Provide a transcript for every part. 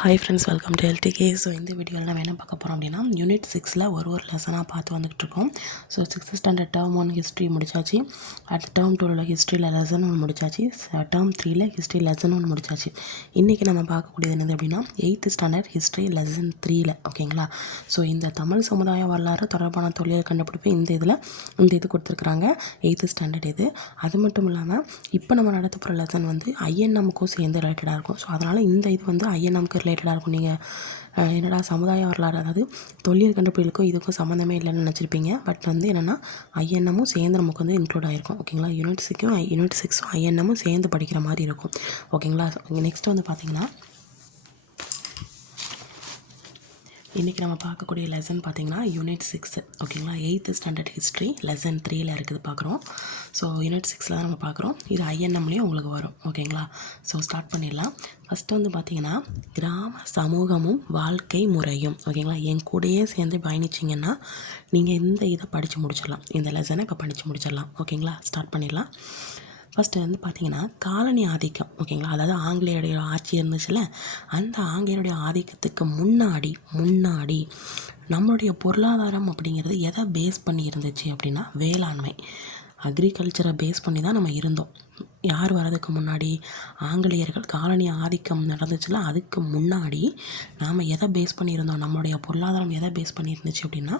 Hi friends, welcome to LDK. So இந்த வீடியோவில் நம்ம என்ன பார்க்க போகிறோம் அப்படின்னா, யூனிட் 6ல் ஒரு லெசனாக பார்த்து வந்துகிட்டு இருக்கோம். So 6th standard term 1 history முடிச்சாச்சு. அடுத்த டேர்ம் 2ல் ஹிஸ்ட்ரியில் லெசன் 1 முடிச்சாச்சு. டேர்ம் 3ல் ஹிஸ்ட்ரி லெசன் 1 முடிச்சாச்சு. இன்றைக்கி நம்ம பார்க்கக்கூடியது என்னது அப்படின்னா, 8th ஸ்டாண்டர்ட் ஹிஸ்ட்ரி லெசன் 3ல். ஓகேங்களா? ஸோ இந்த தமிழ் சமுதாய வரலாறு தொடர்பான தொழில் கண்டுபிடிப்பு இந்த இது கொடுத்துருக்குறாங்க. 8th ஸ்டாண்டர்ட் இது. அது மட்டும் இல்லாமல் இப்போ நம்ம நடத்த போகிற லெசன் வந்து ஐஎன்எம்முக்கும் சேர்ந்து ரிலேட்டடாக இருக்கும். ஸோ அதனால் இந்த இது வந்து ஐஎன்எம்க்கு ரிலேட்டடாக இருக்கும். நீங்கள் என்னடா சமுதாய வரலாறு, அதாவது தொல்லியல் கண்டுபிடிப்புக்கும் இதுக்கும் சம்மந்தமே இல்லைன்னு நினச்சிருப்பீங்க. பட் வந்து என்னென்னா ஐஎன்எம்மும் சேர்ந்து நமக்கு வந்து இன்க்ளூட் ஆகிருக்கும். ஓகேங்களா? யூனிட் 6ம் ஐஎன்எம்மும் சேர்ந்து படிக்கிற மாதிரி இருக்கும். ஓகேங்களா? நெக்ஸ்ட் வந்து பார்த்திங்கன்னா, இன்றைக்கி நம்ம பார்க்கக்கூடிய லெசன் பார்த்திங்கன்னா யூனிட் 6. ஓகேங்களா? 8th ஸ்டாண்டர்ட் ஹிஸ்ட்ரி லெசன் 3ல் இருக்குது பார்க்குறோம். ஸோ யூனிட் 6ல் தான் நம்ம பார்க்குறோம். இது ஐஎன்எம்லேயும் உங்களுக்கு வரும். ஓகேங்களா? ஸோ ஸ்டார்ட் பண்ணிடலாம். ஃபஸ்ட்டு வந்து பார்த்திங்கன்னா, கிராம சமூகமும் வாழ்க்கை முறையும். ஓகேங்களா? என் கூடயே சேர்ந்து பயணிச்சிங்கன்னா நீங்கள் இந்த இதை படித்து முடிச்சிடலாம். இந்த லெசனை இப்போ படித்து முடிச்சிடலாம். ஓகேங்களா? ஸ்டார்ட் பண்ணிடலாம். ஃபஸ்ட்டு வந்து பார்த்திங்கன்னா, காலனி ஆதிக்கம். ஓகேங்களா? அதாவது ஆங்கிலேயருடைய ஆட்சி இருந்துச்சுல்ல, அந்த ஆங்கிலேயருடைய ஆதிக்கத்துக்கு முன்னாடி நம்மளுடைய பொருளாதாரம் அப்படிங்கிறது எதை பேஸ் பண்ணி இருந்துச்சு அப்படின்னா, வேளாண்மை, அக்ரிகல்ச்சரை பேஸ் பண்ணி தான் நம்ம இருந்தோம். யார் வர்றதுக்கு முன்னாடி? ஆங்கிலேயர்கள் காலனி ஆதிக்கம் நடந்துச்சுல, அதுக்கு முன்னாடி நாம் எதை பேஸ் பண்ணி இருந்தோம்? நம்மளுடைய பொருளாதாரம் எதை பேஸ் பண்ணி இருந்துச்சு அப்படின்னா,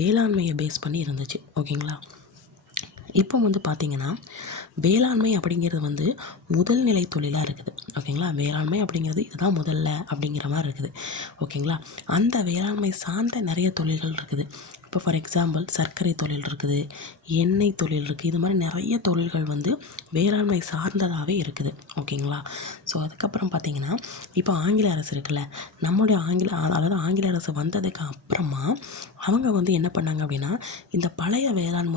வேளாண்மையை பேஸ் பண்ணி இருந்துச்சு. ஓகேங்களா? இப்போ வந்து பார்த்திங்கன்னா, வேளாண்மை அப்படிங்கிறது வந்து முதல் நிலை தொழிலாக இருக்குது. ஓகேங்களா? வேளாண்மை அப்படிங்கிறது இதுதான் முதல்ல அப்படிங்கிற மாதிரி இருக்குது. ஓகேங்களா? அந்த வேளாண்மை சார்ந்த நிறைய தொழில்கள் இருக்குது. இப்போ ஃபார் எக்ஸாம்பிள் சர்க்கரை தொழில் இருக்குது, எண்ணெய் தொழில் இருக்குது. இது மாதிரி நிறைய தொழில்கள் வந்து வேளாண்மை சார்ந்ததாகவே இருக்குது. ஓகேங்களா? ஸோ அதுக்கப்புறம் பார்த்திங்கன்னா, இப்போ ஆங்கில அரசு இருக்குல்ல, நம்மளுடைய ஆங்கில அரசு வந்ததுக்கு அப்புறமா அவங்க வந்து என்ன பண்ணாங்க அப்படின்னா, இந்த பழைய வேளாண்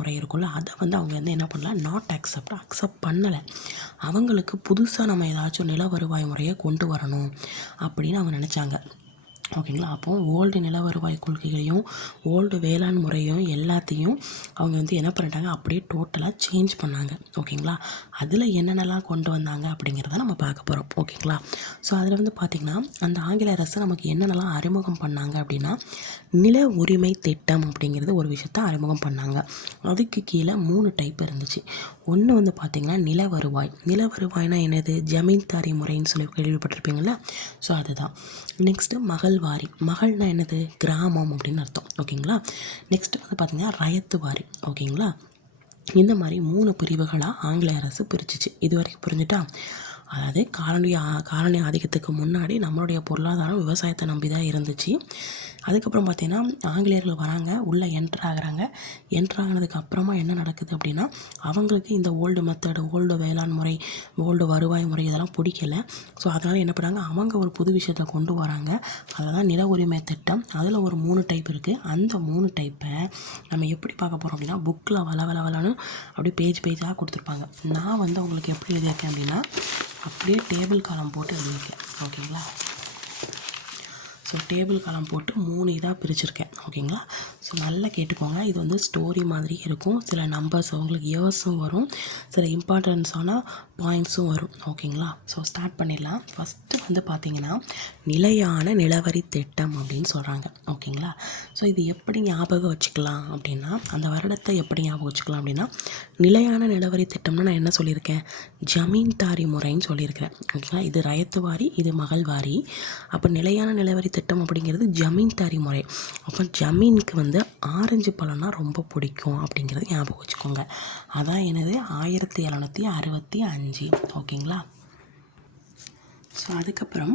முறை இருக்குல்ல, அதை வந்து அவங்க வந்து என்ன பண்ணல, அக்செப்ட் பண்ணலை. அவங்களுக்கு புதுசாக நம்ம ஏதாச்சும் நில வருவாய் முறையை கொண்டு வரணும் அப்படின்னு அவங்க நினச்சாங்க. ஓகேங்களா? அப்போது ஓல்டு நில வருவாய் கொள்கைகளையும் ஓல்டு வேளாண் முறையும் எல்லாத்தையும் அவங்க வந்து என்ன பண்ணிட்டாங்க, அப்படியே டோட்டலாக சேஞ்ச் பண்ணாங்க. ஓகேங்களா? அதில் என்னென்னலாம் கொண்டு வந்தாங்க அப்படிங்கிறத நம்ம பார்க்க போகிறோம். ஓகேங்களா? ஸோ அதில் வந்து பார்த்திங்கன்னா, அந்த ஆங்கில அரசு நமக்கு என்னென்னலாம் அறிமுகம் பண்ணாங்க அப்படின்னா, நில உரிமை திட்டம் அப்படிங்கிறது ஒரு விஷயத்த அறிமுகம் பண்ணாங்க. அதுக்கு கீழே 3 டைப் இருந்துச்சு. ஒன்று வந்து பார்த்திங்கன்னா நில வருவாய்னா என்னது? ஜமீன்தாரி முறைன்னு சொல்லி கேள்விப்பட்டிருப்பீங்களா? ஸோ அதுதான். நெக்ஸ்ட்டு மகள்னா என்னது? கிராமம் அப்படின்னு அர்த்தம். ஓகேங்களா? நெக்ஸ்ட்டு வந்து பார்த்திங்கன்னா ரயத்து வாரி. ஓகேங்களா? இந்த மாதிரி 3 பிரிவுகளாக ஆங்கில அரசு பிரிச்சிச்சு. இது வரைக்கும் புரிஞ்சுட்டா? அதாவது காலனி ஆதிக்கத்துக்கு முன்னாடி நம்மளுடைய பொருளாதாரம் விவசாயத்தை நம்பி தான் இருந்துச்சு. அதுக்கப்புறம் பார்த்திங்கன்னா, ஆங்கிலேயர்கள் வராங்க, உள்ளே என்ட்ராகினதுக்கு அப்புறமா என்ன நடக்குது அப்படின்னா, அவங்களுக்கு இந்த ஓல்டு மெத்தடு, ஓல்டு வேளாண் முறை, ஓல்டு வருவாய் முறை இதெல்லாம் பிடிக்கல. ஸோ அதனால் என்ன பண்ணாங்க, அவங்க ஒரு புது விஷயத்தை கொண்டு வராங்க. அதுதான் நில உரிமை திட்டம். அதில் ஒரு 3 டைப் இருக்குது. அந்த 3 டைப்பை நம்ம எப்படி பார்க்க போகிறோம் அப்படின்னா, புக்கில் வளன்னு அப்படியே பேஜாக கொடுத்துருப்பாங்க. நான் வந்து உங்களுக்கு எப்படி எழுதியிருக்கேன் அப்படின்னா, அப்படியே டேபிள் காலம் போட்டு எழுதியிருக்கேன். ஓகேங்களா? ஸோ டேபிள் காலம் போட்டு 3 இதாக பிரிச்சுருக்கேன். ஓகேங்களா? ஸோ நல்லா கேட்டுக்கோங்க. இது வந்து ஸ்டோரி மாதிரி இருக்கும். சில நம்பர்ஸ் உங்களுக்கு இயர்ஸும் வரும், சில இம்பார்ட்டன்ஸான பாயிண்ட்ஸும் வரும். ஓகேங்களா? ஸோ ஸ்டார்ட் பண்ணிடலாம். ஃபஸ்ட்டு வந்து பார்த்திங்கன்னா, நிலையான நிலவரி திட்டம் அப்படின்னு சொல்கிறாங்க. ஓகேங்களா? ஸோ இது எப்படி ஞாபகம் வச்சுக்கலாம் அப்படின்னா, அந்த வருடத்தை எப்படி ஞாபகம் வச்சுக்கலாம் அப்படின்னா, நிலையான நிலவரி திட்டம்னா நான் என்ன சொல்லியிருக்கேன்? ஜமீன்தாரி முறைன்னு சொல்லியிருக்கிறேன். ஓகேங்களா? இது ரயத்து வாரி, இது மகள் வாரி. அப்போ நிலையான நிலவரி திட்டம் அப்படிங்கிறது ஜமீன்தாரி முறை. அப்போ ஜமீனுக்கு வந்து ஆரஞ்சு பழம்னா ரொம்ப பிடிக்கும் அப்படிங்கிறது ஞாபகம் வச்சுக்கோங்க. அதான் எனது 1765. ஓகேங்களா? ஸோ அதுக்கப்புறம்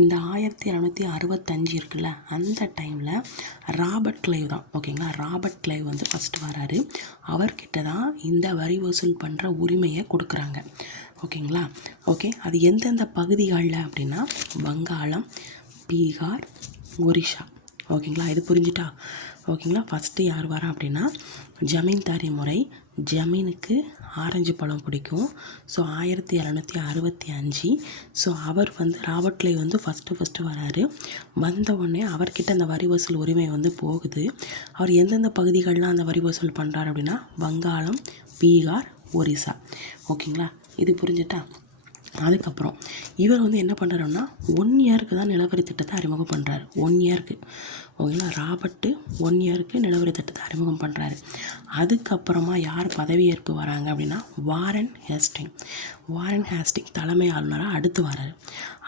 இந்த 1765 இருக்குல்ல, அந்த டைமில் ராபர்ட் கிளைவ் தான். ஓகேங்களா? ராபர்ட் கிளைவ் வந்து ஃபஸ்ட்டு வராரு. அவர்கிட்ட தான் இந்த வரி வசூல் பண்ணுற உரிமையை கொடுக்குறாங்க. ஓகேங்களா? ஓகே, அது எந்தெந்த பகுதிகளில் அப்படின்னா, வங்காளம், பீகார், ஒரிஷா. ஓகேங்களா? இது புரிஞ்சுட்டா? ஓகேங்களா? ஃபஸ்ட்டு யார் வரா அப்படின்னா, ஜமீன்தாரி முறை, ஜமீனுக்கு ஆரஞ்சு பழம் பிடிக்கும். ஸோ 1765. ஸோ அவர் வந்து ராபர்ட் கிளைவ் வந்து ஃபஸ்ட்டு வராரு. வந்த உடனே அவர்கிட்ட அந்த வரி வசூல் உரிமை வந்து போகுது. அவர் எந்தெந்த பகுதிகளெலாம் அந்த வரி வசூல் பண்ணுறாரு அப்படின்னா, வங்காளம், பீகார், ஒரிசா. ஓகேங்களா? இது புரிஞ்சுட்டா? அதுக்கப்புறம் இவர் வந்து என்ன பண்ணுறாருன்னா 1 இயருக்கு தான் நிலவரி திட்டத்தை அறிமுகம் பண்ணுறாரு. 1 இயருக்கு, ஓகேங்களா. ராபர்ட்டு 1 இயருக்கு நிலவரி திட்டத்தை அறிமுகம் பண்ணுறாரு. அதுக்கப்புறமா யார் பதவியேற்பு வராங்க அப்படின்னா வாரன் ஹேஸ்டிங் தலைமை ஆளுநராக அடுத்து வராரு.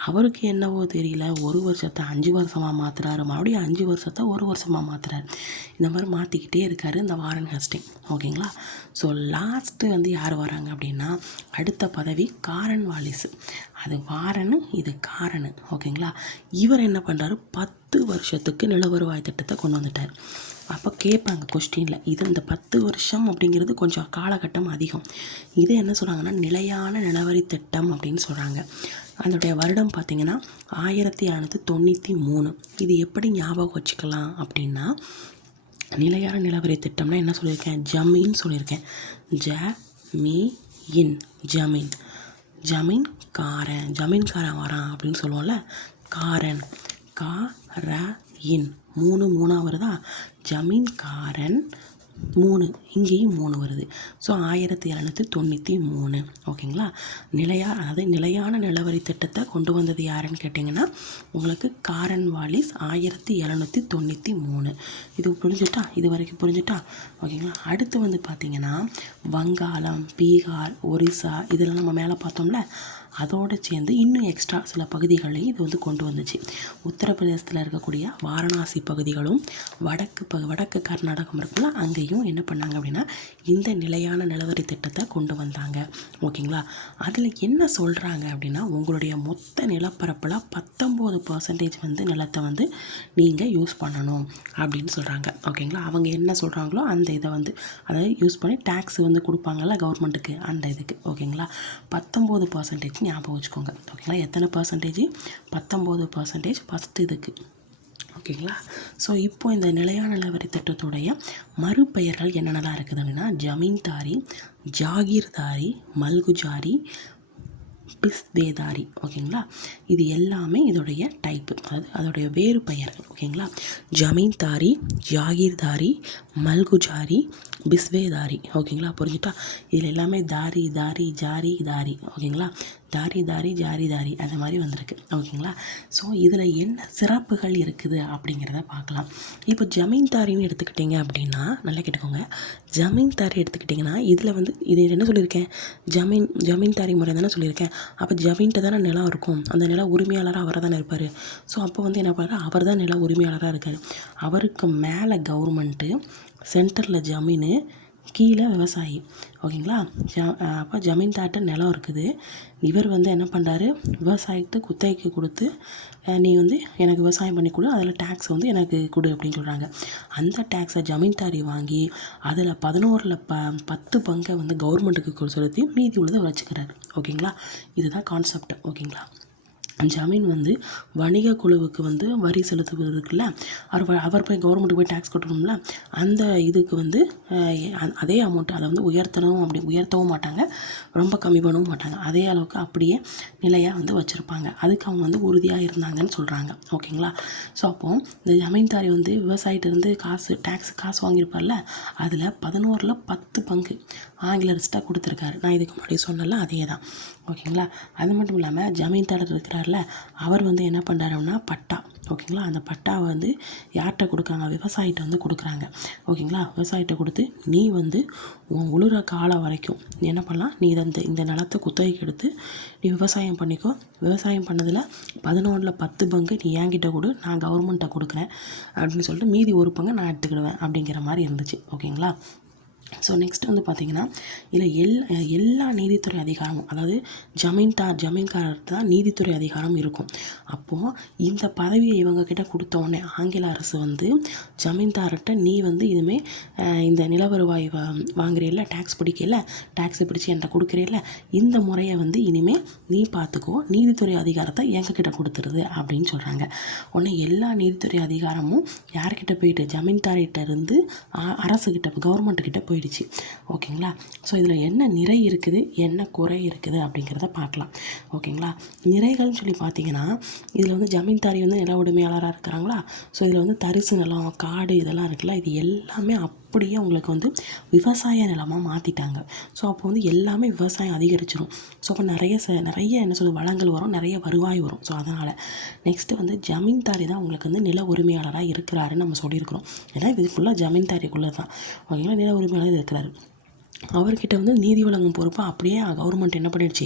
அவருக்கு என்னவோ தெரியல, 1 வருஷத்தை 5 வருஷமாக மாற்றுறாரு, மறுபடியும் 5 வருஷத்தை 1 வருஷமாக மாற்றுறாரு. இந்த மாதிரி மாற்றிக்கிட்டே இருக்கார் இந்த வாரன் ஹேஸ்டிங், ஓகேங்களா. ஸோ லாஸ்ட்டு வந்து யார் வராங்க அப்படின்னா அடுத்த பதவி காரன் வாலிஸ். அது வாரனு, இது காரனு, ஓகேங்களா. இவர் என்ன பண்ணுறாரு, 10 வருஷத்துக்கு நிலவருவாய் திட்டத்தை கொண்டு வந்துட்டார். அப்போ கேட்பாங்க கொஸ்டினில், இது இந்த 10 வருஷம் அப்படிங்கிறது கொஞ்சம் காலகட்டம் அதிகம். இது என்ன சொல்கிறாங்கன்னா நிலையான நிலவரி திட்டம் அப்படின்னு சொல்கிறாங்க. அதனுடைய வருடம் பார்த்திங்கன்னா 1793. இது எப்படி ஞாபகம் வச்சுக்கலாம் அப்படின்னா, நிலையான நிலவரி திட்டம்னா என்ன சொல்லியிருக்கேன், ஜமீன் சொல்லியிருக்கேன். ஜமீன்காரன் வரான் அப்படின்னு சொல்லுவோம்ல, காரன், மூணா வருதா, ஜமீன்காரன் 3, இங்கேயும் 3 வருது. ஸோ 1793, ஓகேங்களா. அதாவது நிலையான நிலவரி திட்டத்தை கொண்டு வந்தது யாருன்னு கேட்டிங்கன்னா உங்களுக்கு காரன் வாலிஸ் 1793. இது புரிஞ்சுட்டா, இது வரைக்கும் புரிஞ்சுட்டா, ஓகேங்களா. அடுத்து வந்து பார்த்திங்கன்னா வங்காளம், பீகார், ஒரிசா இதெல்லாம் நம்ம மேலே பார்த்தோம்ல, அதோடு சேர்ந்து இன்னும் எக்ஸ்ட்ரா சில பகுதிகளையும் இது வந்து கொண்டு வந்துச்சு. உத்தரப்பிரதேசத்தில் இருக்கக்கூடிய வாரணாசி பகுதிகளும் வடக்கு கர்நாடகம் இருக்குல்ல, அங்கேயும் என்ன பண்ணாங்க அப்படின்னா இந்த நிலையான நிலவரி திட்டத்தை கொண்டு வந்தாங்க, ஓகேங்களா. அதில் என்ன சொல்கிறாங்க அப்படின்னா உங்களுடைய மொத்த நிலப்பரப்பில் 19% வந்து நிலத்தை வந்து நீங்கள் யூஸ் பண்ணணும் அப்படின்னு சொல்கிறாங்க, ஓகேங்களா. அவங்க என்ன சொல்கிறாங்களோ அந்த இதை வந்து அதாவது யூஸ் பண்ணி டேக்ஸ் வந்து கொடுப்பாங்கல்ல கவர்மெண்ட்டுக்கு, அந்த இதுக்கு, ஓகேங்களா. 19% ஞாபகம் வச்சுக்கோங்க, ஓகேங்களா. எத்தனை பர்சன்டேஜ், 19% ஃபஸ்ட்டு இதுக்கு, ஓகேங்களா. ஸோ இப்போ இந்த நிலையான நிலவரி திட்டத்துடைய மறுபெயர்கள் என்னென்னலாம் இருக்குது அப்படின்னா ஜமீன்தாரி, ஜாகீர்தாரி, மல்குஜாரி, பிஸ்வேதாரி, ஓகேங்களா. இது எல்லாமே இதோடைய டைப்பு, அதாவது அதோடைய வேறு பெயர்கள், ஓகேங்களா. ஜமீன்தாரி, ஜாகீர்தாரி, மல்குஜாரி, பிஸ்வேதாரி, ஓகேங்களா. புரிஞ்சுட்டா. இதில் எல்லாமே தாரி, ஜாரி, ஓகேங்களா. ஜாரி அந்த மாதிரி வந்திருக்கு, ஓகேங்களா. ஸோ இதில் என்ன சிறப்புகள் இருக்குது அப்படிங்கிறத பார்க்கலாம். இப்போ ஜமீன்தாரின்னு எடுத்துக்கிட்டிங்க அப்படின்னா நல்லா கேட்டுக்கோங்க. ஜமீன்தாரி எடுத்துக்கிட்டிங்கன்னா இதில் வந்து இது என்ன சொல்லியிருக்கேன், ஜமீன்தாரி முறை தானே சொல்லியிருக்கேன். அப்போ ஜமீன்கிட்ட தானே நிலம் இருக்கும், அந்த நில உரிமையாளராக அவரை தானே இருப்பார். ஸோ அப்போ வந்து என்ன பண்ணுறாரு, அவர் தான் நில உரிமையாளராக இருக்கார். அவருக்கு மேலே கவர்மெண்ட்டு, சென்டரில் ஜமீன், கீழே விவசாயி, ஓகேங்களா. அப்போ ஜமீன்தார்ட்ட நிலம் இருக்குது. இவர் வந்து என்ன பண்ணுறாரு, விவசாயத்தை குத்தகைக்கு கொடுத்து நீ வந்து எனக்கு விவசாயம் பண்ணி கொடு, அதில் டேக்ஸ் வந்து எனக்கு கொடு அப்படின்னு சொல்கிறாங்க. அந்த டேக்ஸை ஜமீன்தாரி வாங்கி அதில் 11ல் 10 பங்கை வந்து கவர்மெண்ட்டுக்கு செலுத்தி மீதி உள்ளதை வச்சுக்கிறாரு, ஓகேங்களா. இதுதான் கான்செப்ட், ஓகேங்களா. ஜமீன் வந்து வணிக குழுவுக்கு வந்து வரி செலுத்துவதற்குள்ள அவர் போய் கவர்மெண்ட்டுக்கு போய் டேக்ஸ் கட்டணும்ல, அந்த இதுக்கு வந்து அதே அமௌண்ட்டு அதை வந்து உயர்த்தவும் மாட்டாங்க, ரொம்ப கம்மி பண்ணவும் மாட்டாங்க, அதே அளவுக்கு அப்படியே நிலையாக வந்து வச்சுருப்பாங்க. அதுக்கு அவங்க வந்து உறுதியாக இருந்தாங்கன்னு சொல்கிறாங்க, ஓகேங்களா. ஸோ அப்போது இந்த ஜமீன்தாரி வந்து விவசாயிட்டிருந்து காசு வாங்கியிருப்பார்ல, அதில் 11ல் 10 பங்கு ஆங்கில ரிஸ்ட்டாக கொடுத்துருக்காரு. நான் இதுக்கு முன்னாடி சொன்னல அதே தான், ஓகேங்களா. அது மட்டும் இல்லாமல் ஜமீன்தாரர் இருக்கிறார்ல, அவர் வந்து என்ன பண்ணுறாருன்னா பட்டா, ஓகேங்களா. அந்த பட்டாவை வந்து யார்கிட்ட கொடுக்காங்க, விவசாயிட்ட வந்து கொடுக்குறாங்க, ஓகேங்களா. விவசாயிட்ட கொடுத்து நீ வந்து உன் உழுற காலம் வரைக்கும் நீ என்ன பண்ணலாம், நீ இந்த நிலத்தை குத்தகைக்கு எடுத்து நீ விவசாயம் பண்ணிக்கோ, விவசாயம் பண்ணதில் 11ல் 10 பங்கு நீ என்கிட்ட கொடு, நான் கவர்மெண்ட்டை கொடுக்குறேன் அப்படின்னு சொல்லிட்டு மீதி ஒரு பங்கு நான் எடுத்துக்கிடுவேன் அப்படிங்கிற மாதிரி இருந்துச்சு, ஓகேங்களா. ஸோ நெக்ஸ்ட் வந்து பார்த்திங்கன்னா இதில் எல்லா நீதித்துறை அதிகாரமும், அதாவது ஜமீன்காரர்கிட்ட தான் நீதித்துறை அதிகாரம் இருக்கும். அப்போது இந்த பதவியை இவங்கக்கிட்ட கொடுத்தோடனே ஆங்கில அரசு வந்து ஜமீன்தார்கிட்ட நீ வந்து இதுவுமே இந்த நிலவருவாய் வாங்குறீல்ல, டேக்ஸ் பிடிச்சி என்கிட்ட கொடுக்குறீல்ல, இந்த முறையை வந்து இனிமேல் நீ பார்த்துக்கோ, நீதித்துறை அதிகாரத்தை எங்ககிட்ட கொடுத்துருது அப்படின்னு சொல்கிறாங்க. உடனே எல்லா நீதித்துறை அதிகாரமும் யார்கிட்ட போயிட்டு, ஜமீன்தார்கிட்ட இருந்து அரசுக்கிட்ட, கவர்மெண்ட்டுக்கிட்ட போயிடுச்சு, ஓகேங்களா. ஸோ இதில் என்ன நிறை இருக்குது, என்ன குறை இருக்குது அப்படிங்கிறத பார்க்கலாம், ஓகேங்களா. நிறைகள்னு சொல்லி பார்த்தீங்கன்னா இதில் வந்து ஜமீன்தாரி வந்து நில உரிமையாளராக இருக்கிறாங்களா. ஸோ இதில் வந்து தரிசு நிலம், காடு இதெல்லாம் இருக்குல்ல, இது எல்லாமே அப்படியே உங்களுக்கு வந்து விவசாய நிலமாக மாற்றிட்டாங்க. ஸோ அப்போ வந்து எல்லாமே விவசாயம் அதிகரிச்சிடும். ஸோ அப்போ நிறைய என்ன சொல்வது வளங்கள் வரும், நிறைய வருவாய் வரும். ஸோ அதனால் நெக்ஸ்ட்டு வந்து ஜமீன்தாரி தான் உங்களுக்கு வந்து நில உரிமையாளராக இருக்கிறாருன்னு நம்ம சொல்லியிருக்கிறோம். ஏன்னா இது ஃபுல்லாக ஜமீன்தாரிக்குள்ளே தான், ஓகேங்களா. நில உரிமையாளர் இருக்கிறாரு. அவர்கிட்ட வந்து நீதி வழங்கும் பொறுப்பை அப்படியே கவர்மெண்ட் என்ன பண்ணிடுச்சு,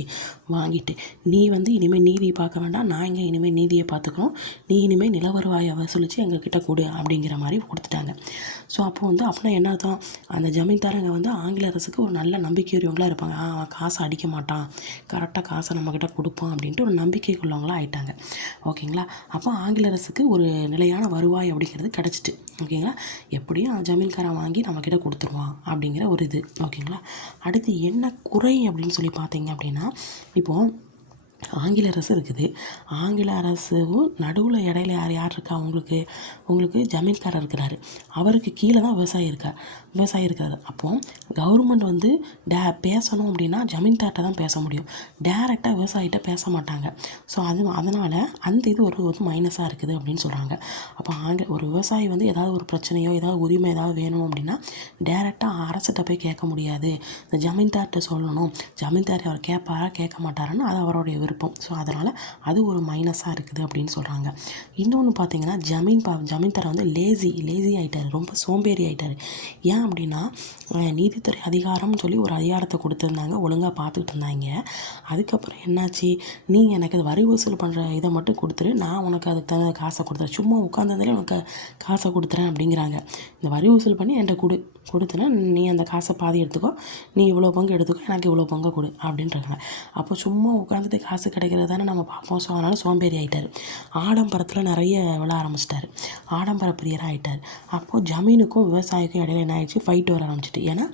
வாங்கிட்டு நீ வந்து இனிமேல் நீதியை பார்க்க வேண்டாம், நான் இங்கே இனிமேல் நீதியை பார்த்துக்கணும், நீ இனிமேல் நில வருவாயை வசூலித்து எங்ககிட்ட கொடு அப்படிங்கிற மாதிரி கொடுத்துட்டாங்க. ஸோ அப்போ வந்து அப்படின்னா என்ன அர்த்தம், அந்த ஜமீன்தாரங்க வந்து ஆங்கில அரசுக்கு ஒரு நல்ல நம்பிக்கையுரியவங்களாக இருப்பாங்க. அவன் காசை அடிக்க மாட்டான், கரெக்டாக காசை நம்மக்கிட்ட கொடுப்பான் அப்படின்ட்டு ஒரு நம்பிக்கைக்குள்ளவங்களாக ஆயிட்டாங்க, ஓகேங்களா. அப்போ ஆங்கில அரசுக்கு ஒரு நிலையான வருவாய் அப்படிங்கிறது கிடச்சிட்டு, ஓகேங்களா. எப்படியும் ஜமீன்காரன் வாங்கி நம்மக்கிட்ட கொடுத்துருவான் அப்படிங்கிற ஒரு இது, ஓகேங்களா. அடுத்து என்ன குறை அப்படின்னு சொல்லி பார்த்தீங்க அப்படின்னா, இப்போது ஆங்கில அரசு இருக்குது. ஆங்கில அரசும் நடுவில் இடையில யார் இருக்கா, உங்களுக்கு ஜமீன்காரர் இருக்கிறாரு. அவருக்கு கீழே தான் விவசாயி இருக்காரு. அப்போது கவர்மெண்ட் வந்து பேசணும் அப்படின்னா ஜமீன்தார்கிட்ட தான் பேச முடியும், டேரெக்டாக விவசாயிகிட்ட பேச மாட்டாங்க. ஸோ அதனால் அந்த இது ஒரு மைனஸாக இருக்குது அப்படின்னு சொல்கிறாங்க. அப்போ ஒரு விவசாயி வந்து ஏதாவது ஒரு பிரச்சனையோ ஏதாவது உரிமை ஏதாவது வேணும் அப்படின்னா டேரெக்டாக அரசிட்ட போய் கேட்க முடியாது, இந்த ஜமீன்தார்கிட்ட சொல்லணும். ஜமீன்தார் அவர் கேட்பாரா கேட்க மாட்டாரான்னு அது அவருடைய விருப்பம். ஸோ அதனால் அது ஒரு மைனஸாக இருக்குது அப்படின்னு சொல்கிறாங்க. இன்னொன்று பார்த்தீங்கன்னா ஜமீன்தார் வந்து லேசி ஆகிட்டார், ரொம்ப சோம்பேறி ஆகிட்டார். ஏன் அப்படின்னா நீதித்துறை அதிகாரம்னு சொல்லி ஒரு அதிகாரத்தை கொடுத்துருந்தாங்க, ஒழுங்காக பார்த்துக்கிட்டு இருந்தாங்க. அதுக்கப்புறம் என்னாச்சு, நீ எனக்கு வரி வசூல் பண்ணுற இதை மட்டும் கொடுத்துரு, நான் உனக்கு அதுக்கு தகுந்த காசை கொடுத்துறேன், சும்மா உட்காந்ததுலேயே உனக்கு காசை கொடுத்துறேன் அப்படிங்கிறாங்க. இந்த வரி வசூல் பண்ணி என்கிட்ட கொடுத்துனா நீ அந்த காசை பாதி எடுத்துக்கோ, நீ இவ்வளோ பங்கு எடுத்துக்கோ, எனக்கு இவ்வளோ பங்கு கொடு அப்படின்றாங்க. அப்போ சும்மா உட்காந்துட்டு காசு கிடைக்கிறது தானே நம்ம பார்ப்போம். ஸோ அதனால் சோம்பேறி ஆகிட்டார், ஆடம்பரத்தில் நிறைய விழ ஆரம்பிச்சிட்டார், ஆடம்பர பிரியராக ஆகிட்டார். அப்போது ஜமீனுக்கும் விவசாயிக்கும் இடையில என்ன ஆயிடுச்சு, ஃபைட் வர ஆரம்பிச்சிட்டு. ஏன்னா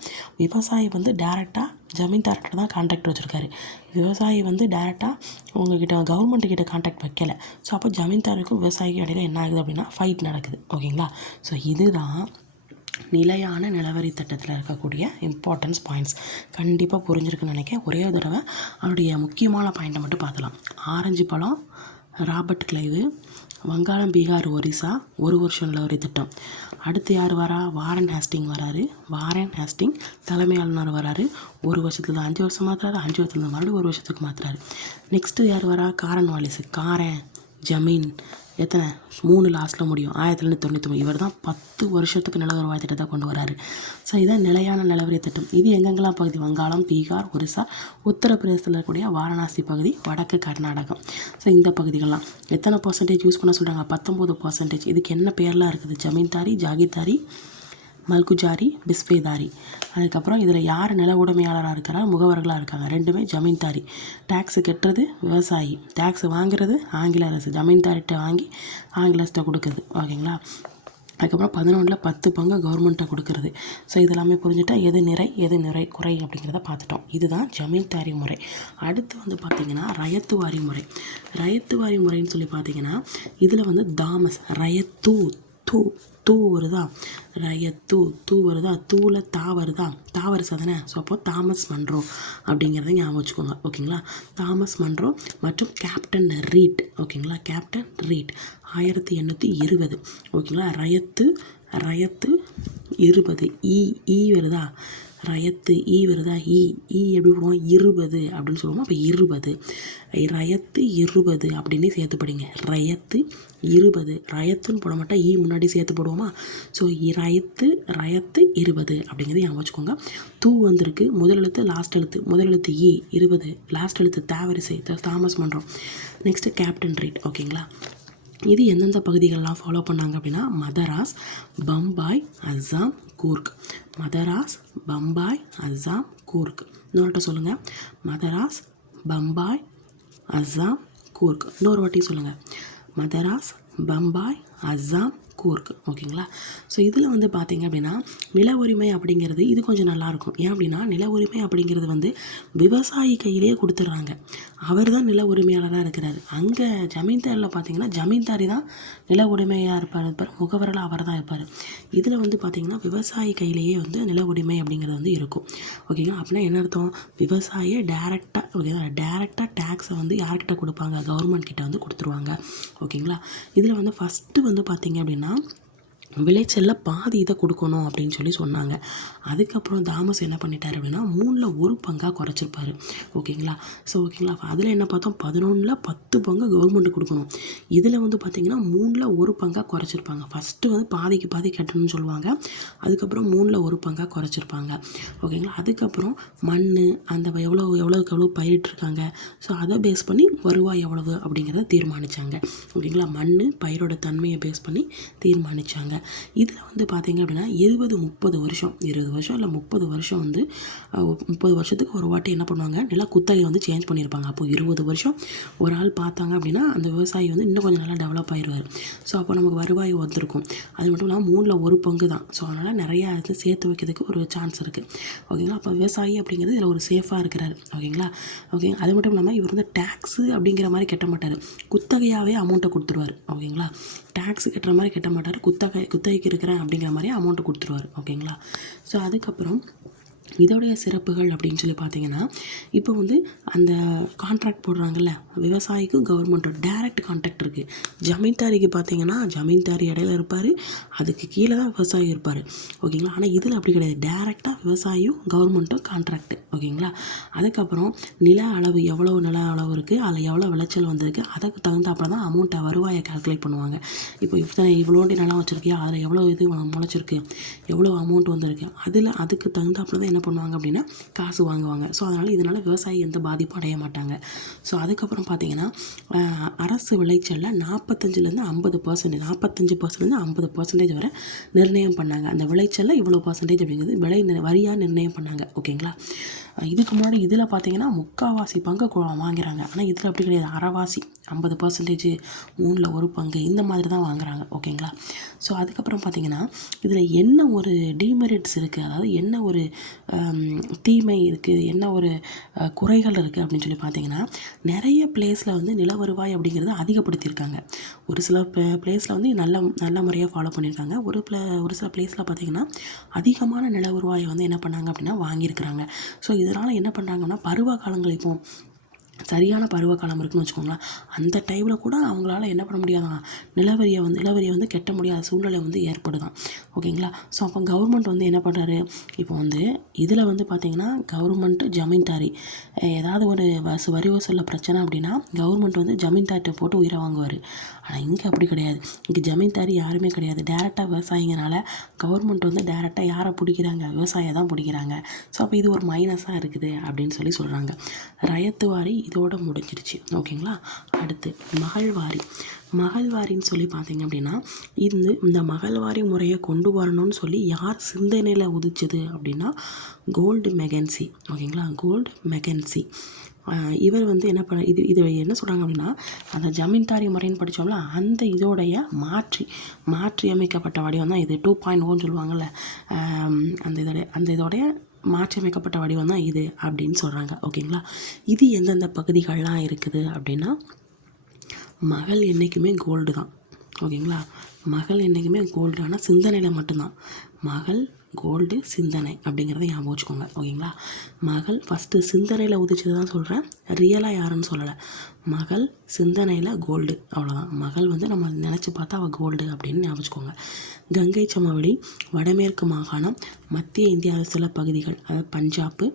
விவசாயி வந்து டேரெக்டாக ஜமீன்தார்கிட்ட தான் கான்டாக்ட் வச்சுருக்காரு, விவசாயி வந்து டேரெக்டாக உங்ககிட்ட கவர்மெண்ட்டுக்கிட்ட கான்டாக்ட் வைக்கலை. ஸோ அப்போ ஜமீன்தாருக்கும் விவசாயிக்கும் இடையில என்ன ஆகுது அப்படின்னா ஃபைட் நடக்குது, ஓகேங்களா. ஸோ இதுதான் நிலையான நிலவரி திட்டத்தில் இருக்கக்கூடிய இம்பார்ட்டன்ஸ் பாயிண்ட்ஸ். கண்டிப்பாக புரிஞ்சிருக்குன்னு நினைக்கிறேன். ஒரே ஒரு தடவை அவருடைய முக்கியமான பாயிண்ட்டை மட்டும் பார்த்தலாம். ஆரஞ்சு பழம், ராபர்ட் கிளைவு, வங்காளம், பீகார், ஒரிசா 1 வருஷம் நிலவரி திட்டம். அடுத்து யார் வரா, வாரன் ஹேஸ்டிங் வராரு. வாரன் ஹேஸ்டிங் தலைமை ஆளுநர் வராரு. 1 வருஷத்துல 5 வருஷம் மாற்றுறாரு, 5 வருஷத்துல மறுபடியும் 1 வருஷத்துக்கு மாற்றுறாரு. நெக்ஸ்ட்டு யார் வரா, காரன் வாலிஸ். ஜமீன் எத்தனை 3 லாஸ்ட்டில் முடியும், 1999. இவர் தான் 10 வருஷத்துக்கு நில வருவாய் திட்டத்தை கொண்டு வராரு. ஸோ இதான் நிலையான நிலவரி திட்டம். இது எங்கெங்கெல்லாம் பகுதி, வங்காளம், பீகார், ஒரிசா, உத்தரப்பிரதேசத்தில் இருக்கக்கூடிய வாரணாசி பகுதி, வடக்கு கர்நாடகம். ஸோ இந்த பகுதிகள்லாம் எத்தனை % யூஸ் பண்ண சொல்கிறாங்க, 19%. இதுக்கு என்ன பேர்லாம் இருக்குது, ஜமீன்தாரி, ஜாகிர்தாரி, மல்குஜாரி, பிஸ்வேதாரி. அதுக்கப்புறம் இதில் யார் நில உடைமையாளராக இருக்கிறா, முகவர்களாக இருக்காங்க, ரெண்டுமே ஜமீன்தாரி. டேக்ஸு கட்டுறது விவசாயி, டேக்ஸு வாங்குறது ஆங்கில அரசு, ஜமீன்தாரிட்ட வாங்கி ஆங்கில அரசிட்ட கொடுக்குறது, ஓகேங்களா. அதுக்கப்புறம் 11ல் 10 பங்கு கவர்மெண்ட்டை கொடுக்குறது. ஸோ இதெல்லாமே புரிஞ்சுட்டா எது நிறை குறை அப்படிங்கிறத பார்த்துட்டோம். இதுதான் ஜமீன்தாரி முறை. அடுத்து வந்து பார்த்திங்கன்னா ரயத்துவாரி முறை. ரயத்துவாரி முறைன்னு சொல்லி பார்த்திங்கன்னா இதில் வந்து தாமஸ் ரயத்து தூ வருதா, தூ வருதா, தூவில் வருதா, வருசா தானே. ஸோ அப்போ தாமஸ் மன்றோ அப்படிங்கிறத ஞாபகம் வச்சுக்கோங்க, ஓகேங்களா. தாமஸ் மன்றோ மற்றும் கேப்டன் ரீட், ஓகேங்களா. கேப்டன் ரீட் 1820, ஓகேங்களா. ரயத்து 20 ஈ வருதா, ரயத்து வருதா, எப்படி போடுவோம் 20 அப்படின்னு சொல்லுவோம். அப்போ 20 ரயத்து 20 அப்படின்னு சேர்த்து படிங்க. ரயத்து 20, ரயத்துன்னு போட மாட்டா, முன்னாடி சேர்த்து போடுவோமா. ஸோ ரயத்து 20 அப்படிங்கிறது ஞாபகம் வச்சுக்கோங்க. தூ வந்திருக்கு, முதல் எழுத்து லாஸ்ட் எழுத்து, முதல் எழுத்து 20, லாஸ்ட் எழுத்து தாவரிசை, தாமஸ் மன்றம். நெக்ஸ்ட்டு கேப்டன் ரீட், ஓகேங்களா. இது எந்தெந்த பகுதிகளெலாம் ஃபாலோ பண்ணாங்க அப்படின்னா மதராஸ், பம்பாய், அஸ்ஸாம், கூர்க். மதராஸ், பம்பாய், அஸ்ஸாம், கூர்க். இன்னொருட்ட சொல்லுங்கள், மதராஸ், பம்பாய், அஸ்ஸாம், கூர்க். இன்னொரு வாட்டி சொல்லுங்கள், மதராஸ், பம்பாய், அஸ்ஸாம், கூர்க், ஓகேங்களா. ஸோ இதில் வந்து பார்த்திங்க அப்படின்னா நில உரிமை அப்படிங்கிறது இது கொஞ்சம் நல்லாயிருக்கும். ஏன் அப்படின்னா நில உரிமை அப்படிங்கிறது வந்து விவசாயி கையிலேயே கொடுத்துட்றாங்க, அவர் தான் நில உரிமையாளராக இருக்கிறார். அங்கே ஜமீன்தாரில் பார்த்திங்கன்னா ஜமீன்தாரி தான் நில உரிமையாக இருப்பார், முகவரில் அவர் தான் இருப்பார். இதில் வந்து பார்த்திங்கன்னா விவசாயி கையிலேயே வந்து நில உரிமை அப்படிங்கிறது வந்து இருக்கும், ஓகேங்களா. அப்படின்னா என்ன அர்த்தம், விவசாயியை டேரெக்டாக டேக்ஸை வந்து யார்கிட்ட கொடுப்பாங்க, கவர்மெண்ட் கிட்ட வந்து கொடுத்துருவாங்க, ஓகேங்களா. இதில் வந்து ஃபஸ்ட்டு வந்து பார்த்திங்க அப்படின்னா விளைச்சலில் பாதி இதை கொடுக்கணும் அப்படின்னு சொல்லி சொன்னாங்க. அதுக்கப்புறம் தாமஸ் என்ன பண்ணிட்டார் அப்படின்னா 3ல் 1 பங்காக குறைச்சிருப்பார். ஓகேங்களா. ஸோ ஓகேங்களா, அதில் என்ன பார்த்தோம், 11ல் 10 பங்கு கவர்மெண்ட்டு கொடுக்கணும். இதில் வந்து பார்த்திங்கன்னா 3ல் 1 பங்காக குறைச்சிருப்பாங்க. ஃபஸ்ட்டு வந்து பாதிக்கு பாதி கட்டணும்னு சொல்லுவாங்க. அதுக்கப்புறம் 3ல் 1 பங்காக குறைச்சிருப்பாங்க. ஓகேங்களா. அதுக்கப்புறம் மண் அந்த எவ்வளோக்கு எவ்வளோ பயிரிட்டிருக்காங்க, ஸோ அதை பேஸ் பண்ணி வருவாய் எவ்வளவு அப்படிங்கிறத தீர்மானித்தாங்க. ஓகேங்களா. மண் பயிரோட தன்மையை பேஸ் பண்ணி தீர்மானித்தாங்க. இதில் வந்து பார்த்திங்க அப்படின்னா 20-30 வருஷம் 20 வருஷம் இல்லை 30 வருஷம் வந்து 30 வருஷத்துக்கு ஒரு வாட்டி என்ன பண்ணுவாங்க, நல்லா குத்தகை வந்து சேஞ்ச் பண்ணியிருப்பாங்க. அப்போது 20 வருஷம் ஒரு ஆள் பார்த்தாங்க அப்படின்னா அந்த விவசாயி வந்து இன்னும் கொஞ்சம் நல்லா டெவலப் ஆயிடுவார். ஸோ அப்போ நமக்கு வருவாய் வந்திருக்கும். அது மட்டும் இல்லாமல் 3ல் 1 பங்கு தான். ஸோ அதனால் நிறையா இது சேர்த்து வைக்கிறதுக்கு ஒரு சான்ஸ் இருக்குது. ஓகேங்களா. அப்போ விவசாயி அப்படிங்கிறது இதில் ஒரு சேஃபாக இருக்கிறாரு. ஓகேங்களா. ஓகே. அது மட்டும் இல்லாமல் இவர் வந்து டேக்ஸு அப்படிங்கிற மாதிரி கட்ட மாட்டார், குத்தகையாகவே அமௌண்ட்டை கொடுத்துருவார். ஓகேங்களா. டேக்ஸு கட்டுற மாதிரி கட்ட மாட்டார், குத்தகைக்கு இருக்கிறேன் அப்படிங்கிற மாதிரி அமௌண்ட்டு கொடுத்துருவார். ஓகேங்களா. ஸோ அதுக்கப்புறம் இதோடைய சிறப்புகள் அப்படின்னு சொல்லி பார்த்தீங்கன்னா, இப்போ வந்து அந்த கான்ட்ராக்ட் போடுறாங்கல்ல, விவசாயிக்கும் கவர்மெண்ட்டோட டைரக்ட் கான்ட்ராக்ட் இருக்குது. ஜமீன்தாரிக்கு பார்த்தீங்கன்னா ஜமீன்தாரி இடையில இருப்பார், அதுக்கு கீழே தான் விவசாயி இருப்பார். ஓகேங்களா. ஆனால் இதில் அப்படி கிடையாது, டைரெக்டாக விவசாயியும் கவர்மெண்ட்டும் கான்ட்ராக்ட். ஓகேங்களா. அதுக்கப்புறம் நில அளவு, எவ்வளோ நில அளவு இருக்குது, அதில் எவ்வளோ விளைச்சல் வந்திருக்கு, அதுக்கு தகுந்தாப்புல தான் அமௌண்ட்டை வருவாயை கால்குலேட் பண்ணுவாங்க. இப்போ இவ்வளோண்டி நிலம் வச்சுருக்கியா, அதில் எவ்வளோ இது முளைச்சிருக்கு, எவ்வளோ அமௌண்ட் வந்திருக்கு, அதுக்கு தகுந்தாப்புல தான் என்ன பண்ணுவாங்க அப்படின்னா காசு வாங்குவாங்க. ஸோ இதனால் விவசாயி எந்த பாதிப்பும் அடைய மாட்டாங்க. ஸோ அதுக்கப்புறம் பார்த்தீங்கன்னா அரசு விளைச்சலில் 45% 50%, 45%, 50% வரை நிர்ணயம் பண்ணாங்க. அந்த விளைச்சலில் இவ்வளோ பர்சன்டேஜ் அப்படிங்கிறது வரியாக நிர்ணயம் பண்ணாங்க. ஓகேங்களா. இதுக்கு முன்னாடி இதில் பார்த்தீங்கன்னா 3/4 பங்கு வாங்குறாங்க. ஆனால் இதில் அப்படி கிடையாது, அரைவாசி 50%, 3ல் 1 பங்கு இந்த மாதிரி தான் வாங்குறாங்க. ஓகேங்களா. ஸோ அதுக்கப்புறம் பார்த்தீங்கன்னா இதில் என்ன ஒரு டிமெரிட்ஸ் இருக்குது, அதாவது என்ன ஒரு தீமை இருக்குது, என்ன ஒரு குறைகள் இருக்குது அப்படின்னு சொல்லி பார்த்தீங்கன்னா, நிறைய பிளேஸில் வந்து நில வருவாய் அப்படிங்கிறத அதிகப்படுத்தியிருக்காங்க. ஒரு சில பிளேஸில் வந்து நல்ல முறையாக ஃபாலோ பண்ணியிருக்காங்க. ஒரு சில பிளேஸில் பார்த்திங்கன்னா அதிகமான நில வருவாயை வந்து என்ன பண்ணாங்க அப்படின்னா வாங்கியிருக்கிறாங்க. ஸோ இதனால் என்ன பண்ணுறாங்கன்னா பருவ காலங்கள், இப்போ சரியான பருவகாலம் இருக்குன்னு வச்சுக்கோங்களேன், அந்த டைமில் கூட அவங்களால என்ன பண்ண முடியாதான், நிலவரியை வந்து கட்ட முடியாத சூழ்நிலை வந்து ஏற்படுதான். ஓகேங்களா. ஸோ அப்போ கவர்மெண்ட் வந்து என்ன பண்ணுறாரு, இப்போ வந்து இதில் வந்து பார்த்திங்கன்னா கவர்மெண்ட்டு ஜமீன்தாரி ஏதாவது ஒரு வரி வசூலில் பிரச்சனை அப்படின்னா கவர்மெண்ட் வந்து ஜமீன்தார்கிட்ட போட்டு உயிரை வாங்குவார். ஆனால் இங்கே அப்படி கிடையாது, இங்கே ஜமீன்தாரி யாருமே கிடையாது. டேரெக்டாக விவசாயிங்கனால கவர்மெண்ட் வந்து டேரெக்டாக யாரை பிடிக்கிறாங்க, விவசாயியை தான் பிடிக்கிறாங்க. ஸோ அப்போ இது ஒரு மைனஸாக இருக்குது அப்படின்னு சொல்லி சொல்கிறாங்க. ரயத்துவாரி இதோட முடிஞ்சிருச்சு. ஓகேங்களா. அடுத்து மகள்வாரின்னு சொல்லி பார்த்தீங்க அப்படின்னா, இந்த மகள்வாரி முறையை கொண்டு வரணும்னு சொல்லி யார் சிந்தனையில் உதிச்சது அப்படின்னா கோல்டு மெக்கன்சி. ஓகேங்களா. கோல்டு மெக்கன்சி இவர் வந்து என்ன பண்ண இது என்ன சொல்கிறாங்க அப்படின்னா, அந்த ஜமீன்தாரி முறைன்னு படித்தோம்ல, அந்த இதோடைய மாற்றி அமைக்கப்பட்ட வடிவம் தான் இது. 2.0 சொல்லுவாங்கள்ல, அந்த இதோடைய மாற்றி அமைக்கப்பட்ட வடிவம் தான் இது அப்படின்னு சொல்கிறாங்க. ஓகேங்களா. இது எந்தெந்த பகுதிகள்லாம் இருக்குது அப்படின்னா, மகள் என்றைக்குமே கோல்டு தான். ஓகேங்களா. மகள் என்றைக்குமே கோல்டு, ஆனால் சிந்தனையில் மட்டும்தான். மகள் கோல்டு சிந்தனை அப்படிங்கிறத ஞாபகம் வச்சுக்கோங்க. ஓகேங்களா. மகள் ஃபஸ்ட்டு சிந்தனையில் உதிச்சது தான் சொல்கிறேன், ரியலாக யாருன்னு சொல்லலை. மகள் சிந்தனையில் கோல்டு, அவ்வளோதான். மகள் வந்து நம்ம நினச்சி பார்த்தா அவள் கோல்டு அப்படின்னு ஞாபகம் வச்சுக்கோங்க. கங்கை சமவெளி, வடமேற்கு மாகாணம், மத்திய இந்தியாவில் சில பகுதிகள், அதாவது பஞ்சாப்பு,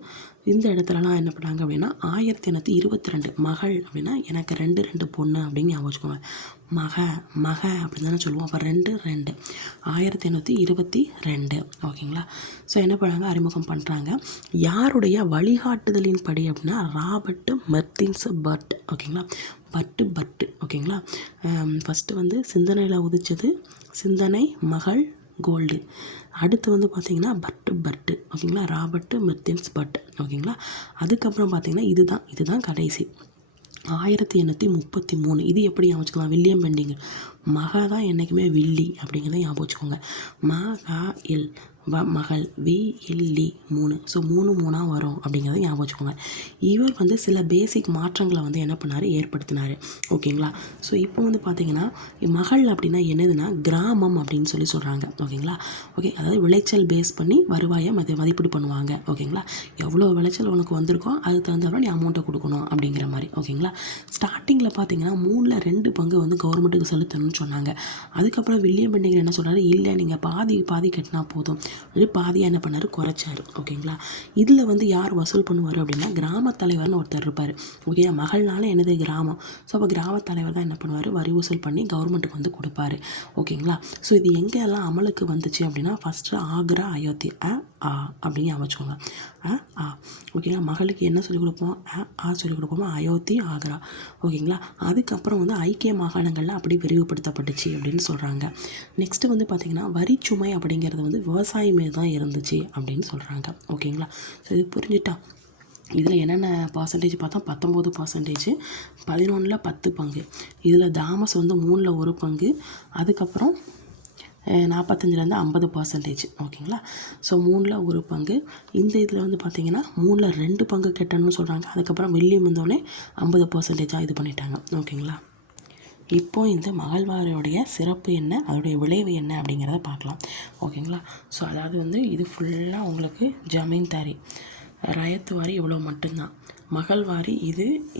இந்த இடத்துலலாம் என்ன பண்ணாங்க அப்படின்னா 1822 மகள் அப்படின்னா எனக்கு 2 பொண்ணு அப்படின்னு ஞாபகம் வச்சுக்கோங்க. மக அப்படின்னு தானே சொல்லுவோம். அப்போ 2 1822. ஓகேங்களா. ஸோ என்ன பண்ணாங்க, அறிமுகம் பண்ணுறாங்க. யாருடைய வழிகாட்டுதலின் படி அப்படின்னா ராபர்ட் மெர்டின்ஸ் பர்ட். ஓகேங்களா. பர்ட். ஓகேங்களா. ஃபஸ்ட்டு வந்து சிந்தனையில் உதிச்சது சிந்தனை, மகள், கோல்டு. அடுத்து வந்து பார்த்திங்கன்னா பர்ட். ஓகேங்களா. Robert Mertens bird. ஓகேங்களா. அதுக்கப்புறம் பார்த்திங்கன்னா இதுதான் கடைசி 1833. இது எப்படி ஞாபகம், வில்லியம் பெண்டிங். மகா தான் என்றைக்குமே வில்லி அப்படிங்கிறத ஞாபகம் வச்சுக்கோங்க. மகா இல் மகள் VLD 3. ஸோ 3 வரும் அப்படிங்கிறத ஞாபகம் வச்சுக்கோங்க. இவர் வந்து சில பேசிக் மாற்றங்களை வந்து என்ன பண்ணார், ஏற்படுத்தினார். ஓகேங்களா. ஸோ இப்போ வந்து பார்த்திங்கன்னா மகள் அப்படின்னா என்னதுன்னா கிராமம் அப்படின்னு சொல்கிறாங்க. ஓகேங்களா. ஓகே, அதாவது விளைச்சல் பேஸ் பண்ணி வருவாயை மதிப்பீடு பண்ணுவாங்க. ஓகேங்களா. எவ்வளோ விளைச்சல் உனக்கு வந்திருக்கோ அதுக்கு தகுந்தவரை நீ அமௌண்ட்டை கொடுக்கணும் அப்படிங்கிற மாதிரி. ஓகேங்களா. ஸ்டார்டிங்கில் பார்த்தீங்கன்னா 3/2 பங்கு வந்து கவர்மெண்ட்டுக்கு செலுத்தணும்னு சொன்னாங்க. அதுக்கப்புறம் வில்லியம் பெண்டிங்கர் என்ன சொல்கிறாரு, இல்லை நீங்கள் பாதி கட்டினா போதும், பாதியாக என்ன பண்ணார், குறைச்சார். ஓகேங்களா. இதில் வந்து யார் வசூல் பண்ணுவார் அப்படின்னா கிராம தலைவர்னு ஒருத்தர் இருப்பார். ஓகே, மகள்னால என்னது கிராமம். ஸோ அப்போ கிராம தலைவர் தான் என்ன பண்ணுவார், வரி வசூல் பண்ணி கவர்மெண்ட்டுக்கு வந்து கொடுப்பாரு. ஓகேங்களா. ஸோ இது எங்கெல்லாம் அமலுக்கு வந்துச்சு அப்படின்னா ஃபஸ்ட்டு ஆக்ரா, அயோத்தி. அப்படின்னு அமைச்சோங்க. ஓகேங்களா. மகளுக்கு என்ன சொல்லிக் கொடுப்போம், சொல்லிக் கொடுப்போமா, அயோத்தி, ஆக்ரா. ஓகேங்களா. அதுக்கப்புறம் வந்து ஐக்கிய மாகாணங்களில் அப்படி விரிவுபடுத்தப்பட்டுச்சு அப்படின்னு சொல்கிறாங்க. நெக்ஸ்ட்டு வந்து பார்த்திங்கன்னா வரிச்சுமை அப்படிங்கிறது வந்து விவசாயமே தான் இருந்துச்சு அப்படின்னு சொல்கிறாங்க. ஓகேங்களா. ஸோ இது புரிஞ்சுட்டா. இதில் என்னென்ன பர்சன்டேஜ் பார்த்தா 19%, 11ல் 10 பங்கு, இதில் தாமஸ் வந்து 3ல் 1 பங்கு, அதுக்கப்புறம் 45லேருந்து 50%. ஓகேங்களா. ஸோ 3ல் 1 பங்கு. இந்த இதில் வந்து பார்த்திங்கன்னா 3ல் 2 பங்கு கட்டணும்னு சொல்கிறாங்க. அதுக்கப்புறம் வில்லியம் வந்தோடனே 50%ஆக இது பண்ணிட்டாங்க. ஓகேங்களா. இப்போ இந்த மகள்வாரியோடைய சிறப்பு என்ன, அதோடைய விளைவு என்ன அப்படிங்கிறத பார்க்கலாம். ஓகேங்களா. ஸோ அதாவது வந்து இது ஃபுல்லாக உங்களுக்கு ஜமீன்தாரி, ரயத்து வாரி இவ்வளோ மட்டும்தான். மகள்வாரி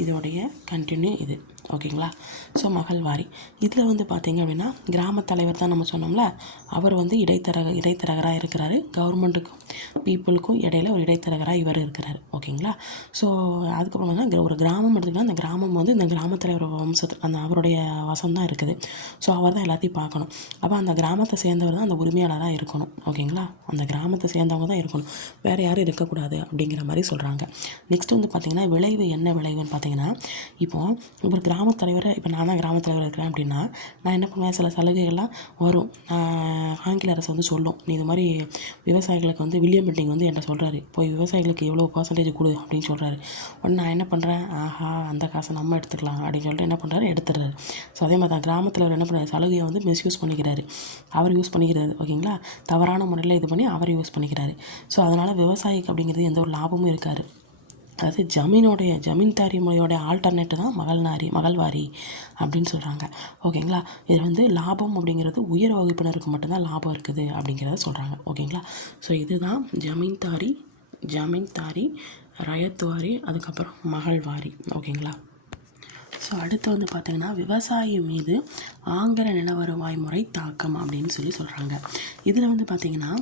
இதோடைய கண்டினியூ இது. ஓகேங்களா. ஸோ மகள்வாரி இதில் வந்து பார்த்திங்க அப்படின்னா கிராம தலைவர் தான் நம்ம சொன்னோம்ல, அவர் வந்து இடைத்தரகராக இருக்கிறாரு. கவர்மெண்ட்டுக்கும் பீப்புளுக்கும் இடையில ஒரு இடைத்தரகராக இவர் இருக்கிறார். ஓகேங்களா. ஸோ அதுக்கப்புறம் வந்து ஒரு கிராமம் எடுத்துக்கிட்டால் அந்த கிராமம் வந்து இந்த கிராம தலைவர் அவருடைய வசம் தான் இருக்குது. ஸோ அவர் தான் எல்லாத்தையும் பார்க்கணும். அப்போ அந்த கிராமத்தை சேர்ந்தவர் தான் அந்த உரிமையாளராக இருக்கணும். ஓகேங்களா. அந்த கிராமத்தை சேர்ந்தவங்க தான் இருக்கணும், வேறு யாரும் இருக்கக்கூடாது அப்படிங்கிற மாதிரி சொல்கிறாங்க. நெக்ஸ்ட் வந்து பார்த்திங்கன்னா விளைவு என்ன விளைவுன்னு பார்த்திங்கன்னா, இப்போ ஒரு கிராம தலைவரை, இப்போ நான் தான் கிராம தலைவர் இருக்கிறேன் அப்படின்னா நான் என்ன பண்ணுவேன், சில சலுகைகள்லாம் வரும். ஆங்கில அரசு வந்து சொல்லும், நீ இது மாதிரி விவசாயிகளுக்கு வந்து வில்லியம் பெண்டிங் வந்து என்கிட்ட சொல்கிறாரு, போய் விவசாயிகளுக்கு எவ்வளோ பர்சன்டேஜ் கொடு அப்படின்னு சொல்கிறாரு. உடனே நான் என்ன பண்ணுறேன், அந்த காசை நம்ம எடுத்துக்கலாம் அப்படின்னு சொல்லிட்டு என்ன பண்ணுறாரு, எடுத்துடுறாரு. ஸோ அதே மாதிரி தான் கிராமத்தில் அவர் என்ன பண்ணுறாரு, சலுகையை வந்து மிஸ்யூஸ் பண்ணிக்கிறாரு, அவர் யூஸ் பண்ணிக்கிறாரு. ஓகேங்களா. தவறான முறையில் இது பண்ணி அவர் யூஸ் பண்ணிக்கிறாரு. ஸோ அதனால் விவசாயிக்கு அப்படிங்கிறது எந்த ஒரு லாபமும் இருக்காது. அதாவது ஜமீன்தாரி முறையோடைய ஆல்டர்னேட்டு தான் மகள்வாரி அப்படின்னு சொல்கிறாங்க. ஓகேங்களா. இது வந்து லாபம் அப்படிங்கிறது உயர் வகுப்பினருக்கு மட்டும்தான் லாபம் இருக்குது அப்படிங்கிறத சொல்கிறாங்க. ஓகேங்களா. ஸோ இதுதான் ஜமீன்தாரி, ரயத்வாரி, அதுக்கப்புறம் மகள்வாரி. ஓகேங்களா. ஸோ அடுத்து வந்து பார்த்திங்கன்னா விவசாயி மீது ஆங்கில நில வருவாய் முறை தாக்கம் அப்படின்னு சொல்கிறாங்க. இதில் வந்து பார்த்திங்கன்னா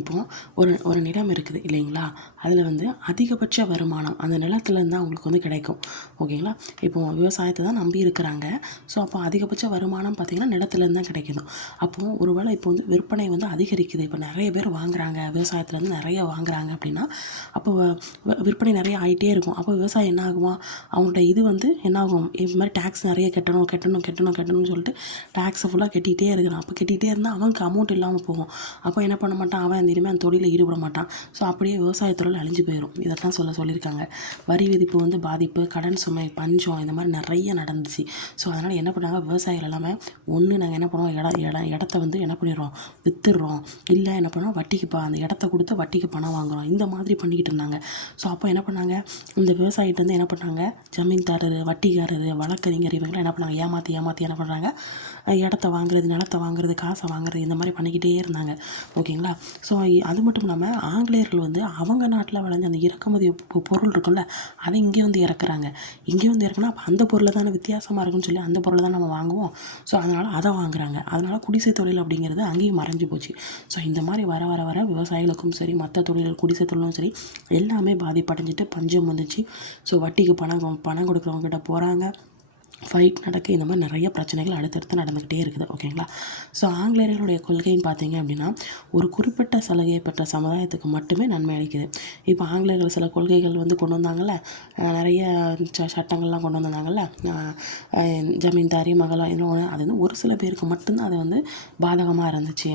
இப்போது ஒரு நிலம் இருக்குது இல்லைங்களா, அதில் வந்து அதிகபட்ச வருமானம் அந்த நிலத்துலேருந்து தான் அவங்களுக்கு வந்து கிடைக்கும். ஓகேங்களா. இப்போது விவசாயத்தை தான் நம்பி இருக்கிறாங்க. ஸோ அப்போ அதிகபட்ச வருமானம் பார்த்திங்கன்னா நிலத்துலேருந்து தான் கிடைக்கணும். அப்போது ஒருவேளை இப்போ வந்து விற்பனை வந்து அதிகரிக்குது, இப்போ நிறைய பேர் வாங்குறாங்க, விவசாயத்துலேருந்து நிறைய வாங்குறாங்க அப்படின்னா அப்போ விற்பனை நிறைய ஆகிட்டே இருக்கும். அப்போ விவசாயம் என்ன ஆகுமா, அவங்கள்ட்ட இது வந்து என்ன ஆகும், இது மாதிரி டேக்ஸ் நிறைய கட்டணும்னு சொல்லிட்டு டேக்ஸை ஃபுல்லாக கட்டிகிட்டே இருக்கிறான். அப்போ கட்டிகிட்டே இருந்தால் அவனுக்கு அமௌண்ட் இல்லாமல் போகும். அப்போ என்ன பண்ண மாட்டான், அவன் இனிமேல் அந்த தொழிலில் ஈடுபட மாட்டான். ஸோ அப்படியே விவசாயத்தொழில் அழிஞ்சு போயிடும். இதெல்லாம் சொல்லியிருக்காங்க. வரி விதிப்பு வந்து பாதிப்பு, கடன் சுமை, பஞ்சம், இந்த மாதிரி நிறைய நடந்துச்சு. ஸோ அதனால் என்ன பண்ணாங்க, விவசாயிகள் எல்லாமே ஒன்று நாங்கள் என்ன பண்ணுவோம், இடத்த வந்து என்ன பண்ணிடுறோம், விற்றுடுறோம், இல்லை என்ன பண்ணுவோம், அந்த இடத்த கொடுத்து வட்டிக்கு பணம் வாங்குகிறோம், இந்த மாதிரி பண்ணிக்கிட்டு இருந்தாங்க. ஸோ அப்போ என்ன பண்ணாங்க, இந்த விவசாயிகிட்ட வந்து என்ன பண்ணாங்க, ஜமீன்தாரர், வட்டிக்காரர், வழக்கறிஞர் இவங்களாம் என்ன பண்ணாங்க, ஏமாற்றி என்ன பண்ணுறாங்க, இடத்த வாங்குறது, நிலத்தை வாங்குறது, காசை வாங்குறது, இந்த மாதிரி பண்ணிக்கிட்டே இருந்தாங்க. ஓகேங்களா. ஸோ அது மட்டும் இல்லாமல் ஆங்கிலேயர்கள் வந்து அவங்க நாட்டில் விளைஞ்ச அந்த இறக்குமதி பொருள் இருக்குல்ல, அதை இங்கே வந்து இறக்குறாங்க. அப்போ அந்த பொருளை தானே வித்தியாசமாக இருக்குன்னு சொல்லி அந்த பொருளை தான் நம்ம வாங்குவோம். ஸோ அதனால் அதை வாங்குறாங்க. அதனால் குடிசை தொழில் அப்படிங்கிறது அங்கேயும் மறைஞ்சு போச்சு. ஸோ இந்த மாதிரி வர விவசாயிகளுக்கும் சரி, மற்ற தொழில்கள், குடிசை தொழிலும் சரி, எல்லாமே பாதிப்படைஞ்சிட்டு பஞ்சம் வந்துச்சு. ஸோ வட்டிக்கு பணம் கொடுக்குறவங்ககிட்ட போகிறாங்க, ஃபைட் நடக்க, இந்த மாதிரி நிறைய பிரச்சனைகள் அடுத்தடுத்து நடந்துக்கிட்டே இருக்குது. ஓகேங்களா. ஸோ ஆங்கிலேயர்களுடைய கொள்கைன்னு பார்த்தீங்க அப்படின்னா ஒரு குறிப்பிட்ட சலுகையை பெற்ற சமுதாயத்துக்கு மட்டுமே நன்மை அளிக்குது. இப்போ ஆங்கிலேயர்கள் சில கொள்கைகள் வந்து கொண்டு வந்தாங்கள்ல, நிறைய சட்டங்கள்லாம் கொண்டு வந்தாங்கள்ல, ஜமீன்தாரி, இன்னொன்று, அது வந்து ஒரு சில பேருக்கு மட்டும்தான் அது வந்து பாதகமாக இருந்துச்சு,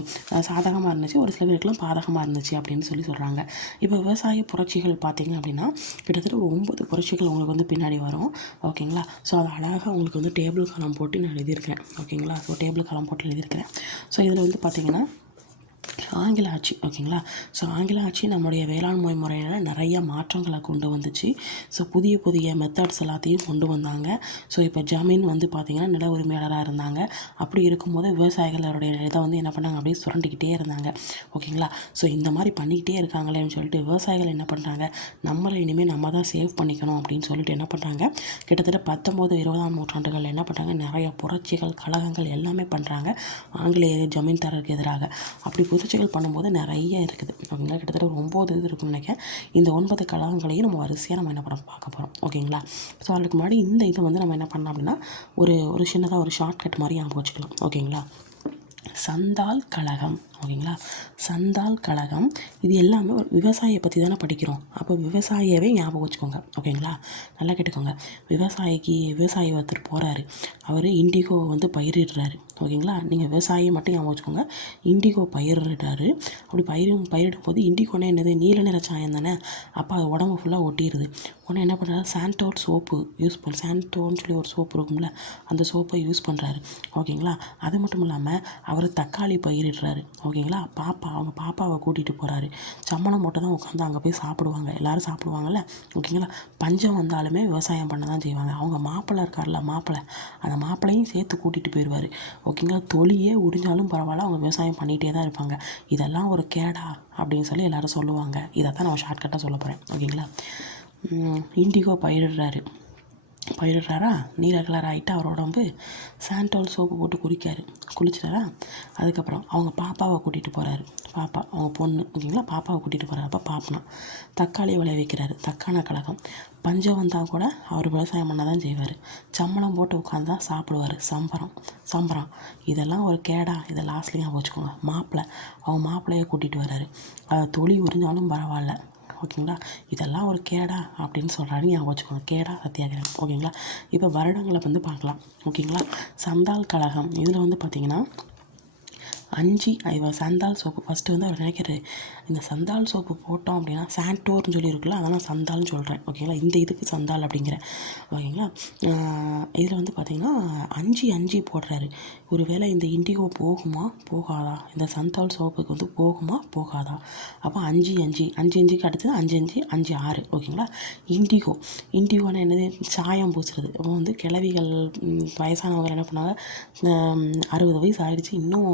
சாதகமாக இருந்துச்சு, ஒரு சில பேருக்குலாம் பாதகமாக இருந்துச்சு அப்படின்னு சொல்கிறாங்க. இப்போ விவசாய புரட்சிகள் பார்த்தீங்க அப்படின்னா கிட்டத்தட்ட 9 புரட்சிகள் உங்களுக்கு வந்து பின்னாடி வரும். ஓகேங்களா. ஸோ அது அழகாக உங்களுக்கு வந்து டேபிள் காலம் போட்டு நான் எழுதியிருக்கேன். ஓகேங்களா. ஸோ டேபிள் காலம் போட்டு எழுதியிருக்கிறேன். ஸோ இதில் வந்து பார்த்திங்கன்னா ஆங்கில ஆட்சி. ஓகேங்களா. ஸோ ஆங்கில ஆட்சி நம்முடைய வேளாண்மை முறையில் நிறைய மாற்றங்களை கொண்டு வந்துச்சு. ஸோ புதிய புதிய மெத்தட்ஸ் எல்லாத்தையும் கொண்டு வந்தாங்க. ஸோ இப்போ ஜமீன் வந்து பார்த்திங்கன்னா நில உரிமையாளராக இருந்தாங்க. அப்படி இருக்கும்போது விவசாயிகளுடைய இதை வந்து என்ன பண்ணாங்க, அப்படியே சுரண்டிக்கிட்டே இருந்தாங்க. ஓகேங்களா. ஸோ இந்த மாதிரி பண்ணிக்கிட்டே இருக்காங்களேன்னு சொல்லிட்டு விவசாயிகள் என்ன பண்ணுறாங்க, நம்மளை இனிமேல் நம்ம தான் சேவ் பண்ணிக்கணும் அப்படின்னு சொல்லிட்டு என்ன பண்ணுறாங்க, கிட்டத்தட்ட 19, 20ஆம் நூற்றாண்டுகளில் என்ன பண்ணுறாங்க, நிறைய புரட்சிகள், கழகங்கள் எல்லாமே பண்ணுறாங்க ஆங்கிலேய ஜமீன்தாரருக்கு எதிராக. அப்படி புரட்சிகள் பண்ணும்போது நிறைய இருக்குது. ஓகேங்களா. கிட்டத்தட்ட ஒரு 9 இது இருக்குன்னு நினைக்கிறேன். இந்த 9 கழகங்களையும் நம்ம வரிசையாக நம்ம என்ன பார்க்க போகிறோம். ஓகேங்களா. ஸோ அதுக்கு முன்னாடி இந்த இதை வந்து நம்ம என்ன பண்ணலாம் அப்படின்னா ஒரு சின்னதாக ஒரு ஷார்ட்கட் மாதிரி ஞாபகம் வச்சுக்கலாம். ஓகேங்களா. சந்தால் கழகம். ஓகேங்களா. சந்தால் கழகம் இது எல்லாமே ஒரு விவசாயியை பற்றி தானே படிக்கிறோம். அப்போ விவசாயியவே ஞாபகம் வச்சுக்கோங்க. ஓகேங்களா. நல்லா கேட்டுக்கோங்க. விவசாயி ஒருத்தர் போகிறாரு, அவர் இண்டிகோ வந்து பயிரிடுறாரு. ஓகேங்களா. நீங்கள் விவசாயி மட்டும் ஞாபகம் வச்சுக்கோங்க. இண்டிகோ பயிரிடுறாரு. அப்படி பயிரிடும் போது இண்டிகோனே என்னது, நீல நிற சாயம் தானே. அப்போ அது உடம்பு ஃபுல்லாக ஒட்டிடுது. உடனே என்ன பண்ணுறாரு, சாண்டோல் சோப்பு யூஸ் பண்ண, சாண்டோன்னு சொல்லி ஒரு சோப்பு இருக்கும்ல, அந்த சோப்பை யூஸ் பண்ணுறாரு. ஓகேங்களா. அது மட்டும் இல்லாமல் அவர் தக்காளி பயிரிடுறாரு. ஓகேங்களா. அவங்க பாப்பாவை கூட்டிகிட்டு போகிறாரு. சம்மணம் போட்டு தான் உட்காந்து அங்கே போய் சாப்பிடுவாங்க, எல்லோரும் சாப்பிடுவாங்கல்ல. ஓகேங்களா. பஞ்சம் வந்தாலுமே விவசாயம் பண்ண தான் செய்வாங்க. அவங்க மாப்பிள்ளை இருக்கார்ல, அந்த மாப்பிள்ளையும் சேர்த்து கூட்டிகிட்டு போயிடுவார். ஓகேங்களா. தொழியே உறிஞ்சாலும் பரவாயில்ல, அவங்க விவசாயம் பண்ணிகிட்டே தான் இருப்பாங்க. இதெல்லாம் ஒரு கேடா அப்படின்னு சொல்லி எல்லோரும் சொல்லுவாங்க. இதை தான் நான் ஷார்ட்கட்டாக சொல்ல போகிறேன். ஓகேங்களா. இண்டிகோ பயிரிடுறாரா, நீல கலர் ஆகிட்டு அவர் உடம்பு. சாண்டோல் சோப்பு போட்டு குளிச்சிட்டாரா. அதுக்கப்புறம் அவங்க பாப்பாவை கூட்டிகிட்டு போகிறாரு. அவங்க பொண்ணு. ஓகேங்களா. பாப்பாவை கூட்டிகிட்டு போகிறாரு. அப்போ பாப்பனா தக்காளி விளைவிக்கிறாரு. தக்கான கழகம். பஞ்சம் வந்தால் கூட அவர் விவசாயம் பண்ண தான் செய்வார். சம்பளம் போட்டு உட்காந்து தான் சாப்பிடுவார். சம்பரம் இதெல்லாம் ஒரு கேடா. இதை லாஸ்ட்லேயும் வச்சுக்கோங்க. அவங்க மாப்பிள்ளையை கூட்டிகிட்டு வர்றாரு. தொழில் உறிஞ்சாலும் பரவாயில்ல. ஓகேங்களா. இதெல்லாம் ஒரு கேடா அப்படின்னு சொல்கிறாரு. ஞாபகம் வச்சுக்கோங்க. கேடா சத்தியாகிரகம். ஓகேங்களா. இப்போ வருடங்களை வந்து பார்க்கலாம். ஓகேங்களா. சந்தால் கழகம் இதில் வந்து பார்த்திங்கன்னா 5 சந்தால் சோப்பு ஃபஸ்ட்டு வந்து அவர் நினைக்கிறாரு, இந்த சந்தால் சோப்பு போட்டோம் அப்படின்னா சாண்டோர்னு சொல்லி இருக்குல்ல, அதெல்லாம் சந்தால்னு சொல்கிறேன். ஓகேங்களா. இந்த இதுக்கு சந்தால் அப்படிங்கிற. ஓகேங்களா. இதில் வந்து பார்த்திங்கன்னா 5 போடுறாரு. ஒருவேளை இந்த இண்டிகோ போகுமா போகாதா, இந்த சந்தால் சோப்புக்கு வந்து போகுமா போகாதா. அப்போ 5 அடுத்தது 5 6. ஓகேங்களா. இண்டிகோனா என்னது, சாயம் பூசுறது. அப்போ வந்து கிழவிகள், வயசானவங்க என்ன பண்ணாங்க, 60 வயசு ஆகிடுச்சு, இன்னும்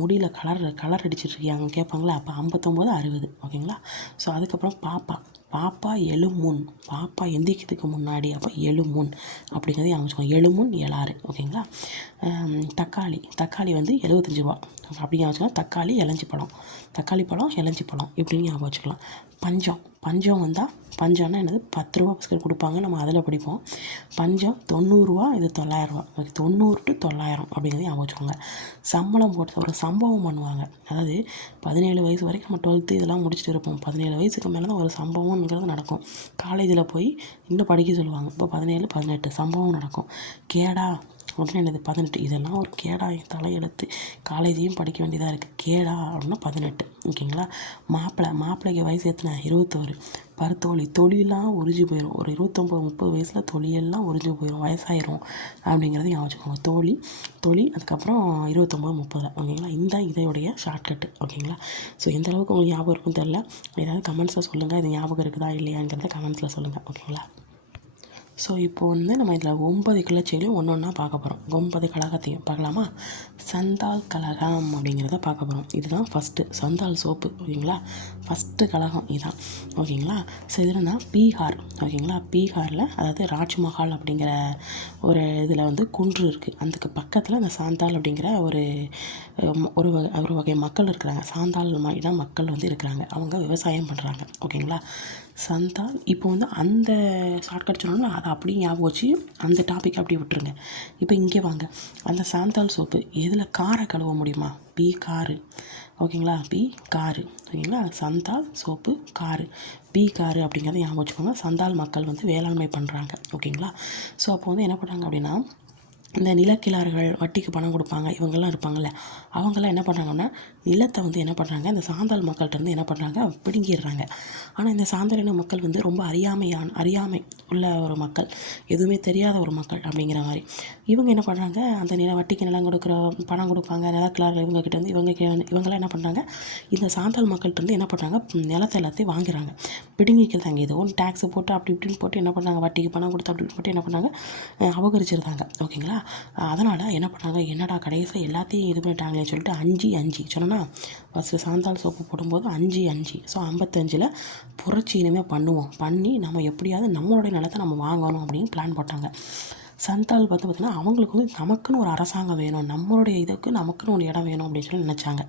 முடியல கலர் அடிச்சிட்ருக்கியாங்க கேட்பாங்களா. அப்போ 59 60. ஓகேங்களா. ஸோ அதுக்கப்புறம் பாப்பா எழுமுன். பாப்பா எந்திரிக்கிறதுக்கு முன்னாடி அப்போ எழுமுன் அப்படிங்கிறது ஞாபகம். எழுமுன் 7 ஓகேங்களா. தக்காளி வந்து 75 ரூபா அப்படின்னு ஞாபகம். தக்காளி பழம் இளஞ்சி பழம் இப்படின்னு ஞாபகம் வச்சுக்கலாம். பஞ்சம் வந்தால், பஞ்சம்னா என்னது, 10 ரூபா பிஸ்கட் கொடுப்பாங்க, நம்ம அதில் படிப்போம். பஞ்சம் 90 ரூபா, இது 900 ரூபா. 90 to 900 அப்படிங்கிறத ஞாபகம் வச்சுக்கோங்க. சம்பளம் போட்டு ஒரு சம்பவம் பண்ணுவாங்க. அதாவது 17 வயசு வரைக்கும் நம்ம 12th இதெல்லாம் முடிச்சுட்டு இருப்போம். 17 வயசுக்கு மேலே தான் ஒரு சம்பவம்ங்கிறது நடக்கும். காலேஜில் போய் இன்னும் படிக்க சொல்லுவாங்க. இப்போ 17 18 சம்பவம் நடக்கும். கேடா உடனே என்னது 18. இதெல்லாம் ஒரு கேடா. என் தலையெழுத்து. காலேஜையும் படிக்க வேண்டியதாக இருக்குது. கேடா அப்படின்னா 18. ஓகேங்களா. மாப்பிள்ளைக்கு வயசு எத்தனை, 21. தொழிலாம் உறிஞ்சி போயிடும். ஒரு 29 30 வயசில் தொழிலெல்லாம் உறிஞ்சி போயிடும், வயசாயிரும் அப்படிங்கிறது ஞாபகம் வச்சுக்கோங்க. அதுக்கப்புறம் 29 30. ஓகேங்களா. இந்த இதையுடைய ஷார்ட்கட்டு. ஓகேங்களா. ஸோ எந்த அளவுக்கு உங்களுக்கு ஞாபகம் இருக்குன்னு தெரில. ஏதாவது கமெண்ட்ஸில் சொல்லுங்கள், இது ஞாபகம் இருக்குதா இல்லையாங்கிறத கமெண்ட்ஸில் சொல்லுங்கள். ஓகேங்களா. ஸோ இப்போ வந்து நம்ம இதில் 9 கிளர்ச்சிகளையும் ஒன்றா பார்க்க போகிறோம். 9 கழகத்தையும் பார்க்கலாமா. சந்தால் கழகம் அப்படிங்கிறத பார்க்க போகிறோம். இதுதான் ஃபஸ்ட்டு சந்தால் சோப்பு. ஓகேங்களா. ஃபஸ்ட்டு கழகம் இதுதான். ஓகேங்களா. ஸோ இதில் தான் பீகார். ஓகேங்களா. பீகாரில் அதாவது ராஜ்மஹால் அப்படிங்கிற ஒரு இதில் வந்து குன்று இருக்குது. அதுக்கு பக்கத்தில் அந்த சாந்தால் அப்படிங்கிற ஒரு வகை மக்கள் இருக்கிறாங்க. சாந்தால் இன மக்கள் வந்து இருக்கிறாங்க. அவங்க விவசாயம் பண்ணுறாங்க. ஓகேங்களா. சந்தால் இப்போ வந்து அந்த ஷார்ட்கட் சொன்னோம்னா அதை அப்படியே ஞாபகம் வச்சு அந்த டாபிக் அப்படியே விட்டுருங்க. இப்போ இங்கே வாங்க. அந்த சாந்தால் சோப்பு எதில் காரை கழுவ முடியுமா, காரு. ஓகேங்களா. காரு. ஓகேங்களா. சந்தால் சோப்பு காரு, காரு அப்படிங்கிறத ஞாபகம் வச்சுக்கோங்க. சந்தால் மக்கள் வந்து வேளாண்மை பண்ணுறாங்க. ஓகேங்களா. ஸோ அப்போ வந்து என்ன பண்ணுறாங்க அப்படின்னா இந்த நிலக்கிழார்கள் வட்டிக்கு பணம் கொடுப்பாங்க இவங்கெல்லாம் இருப்பாங்கள்ல, அவங்கெல்லாம் என்ன பண்ணுறாங்கன்னா நிலத்தை வந்து என்ன பண்ணுறாங்க இந்த சாந்தாள் மக்கள்கிட்ட என்ன பண்ணுறாங்க பிடுங்கிடுறாங்க. ஆனால் இந்த சாந்தாளின மக்கள் வந்து ரொம்ப அறியாமை உள்ள ஒரு மக்கள், எதுவுமே தெரியாத ஒரு மக்கள் அப்படிங்கிற மாதிரி இவங்க என்ன பண்ணுறாங்க அந்த வட்டிக்கு நிலம் கொடுக்குற பணம் கொடுப்பாங்க நிலக்கிழார்கள் இவங்ககிட்ட வந்து இவங்கெல்லாம் என்ன பண்ணுறாங்க இந்த சாந்தாள் மக்கள்கிட்ட என்ன பண்ணுறாங்க நிலத்தை எல்லாத்தையும் வாங்குறாங்க, பிடுங்கிக்கிறாங்க. ஏதோ ஒன்று டேக்ஸு போட்டு அப்படி இப்படின்னு போட்டு என்ன பண்ணுறாங்க வட்டிக்கு பணம் கொடுத்து அப்படி போட்டு என்ன பண்ணாங்க அபகரிச்சிருந்தாங்க. ஓகேங்களா. அதனால் என்ன பண்ணாங்க என்னடா கடைசியில் எல்லாத்தையும் இது பண்ணிட்டாங்களே சொல்லிட்டு 5 சொன்னோன்னா ஃபஸ்ட்டு சாந்தாள் சோப்பு போடும்போது 5 ஸோ 55 புரட்சி இனிமேல் பண்ணி நம்ம எப்படியாவது நம்மளுடைய நிலத்தை நம்ம வாங்கணும் அப்படின்னு பிளான் போட்டாங்க. சாந்தாள் பார்த்திங்கன்னா அவங்களுக்கு வந்து நமக்குன்னு ஒரு அரசாங்கம் வேணும், நம்மளுடைய இதுக்கு நமக்குன்னு ஒரு இடம் வேணும் அப்படின்னு சொல்லி நினச்சாங்க.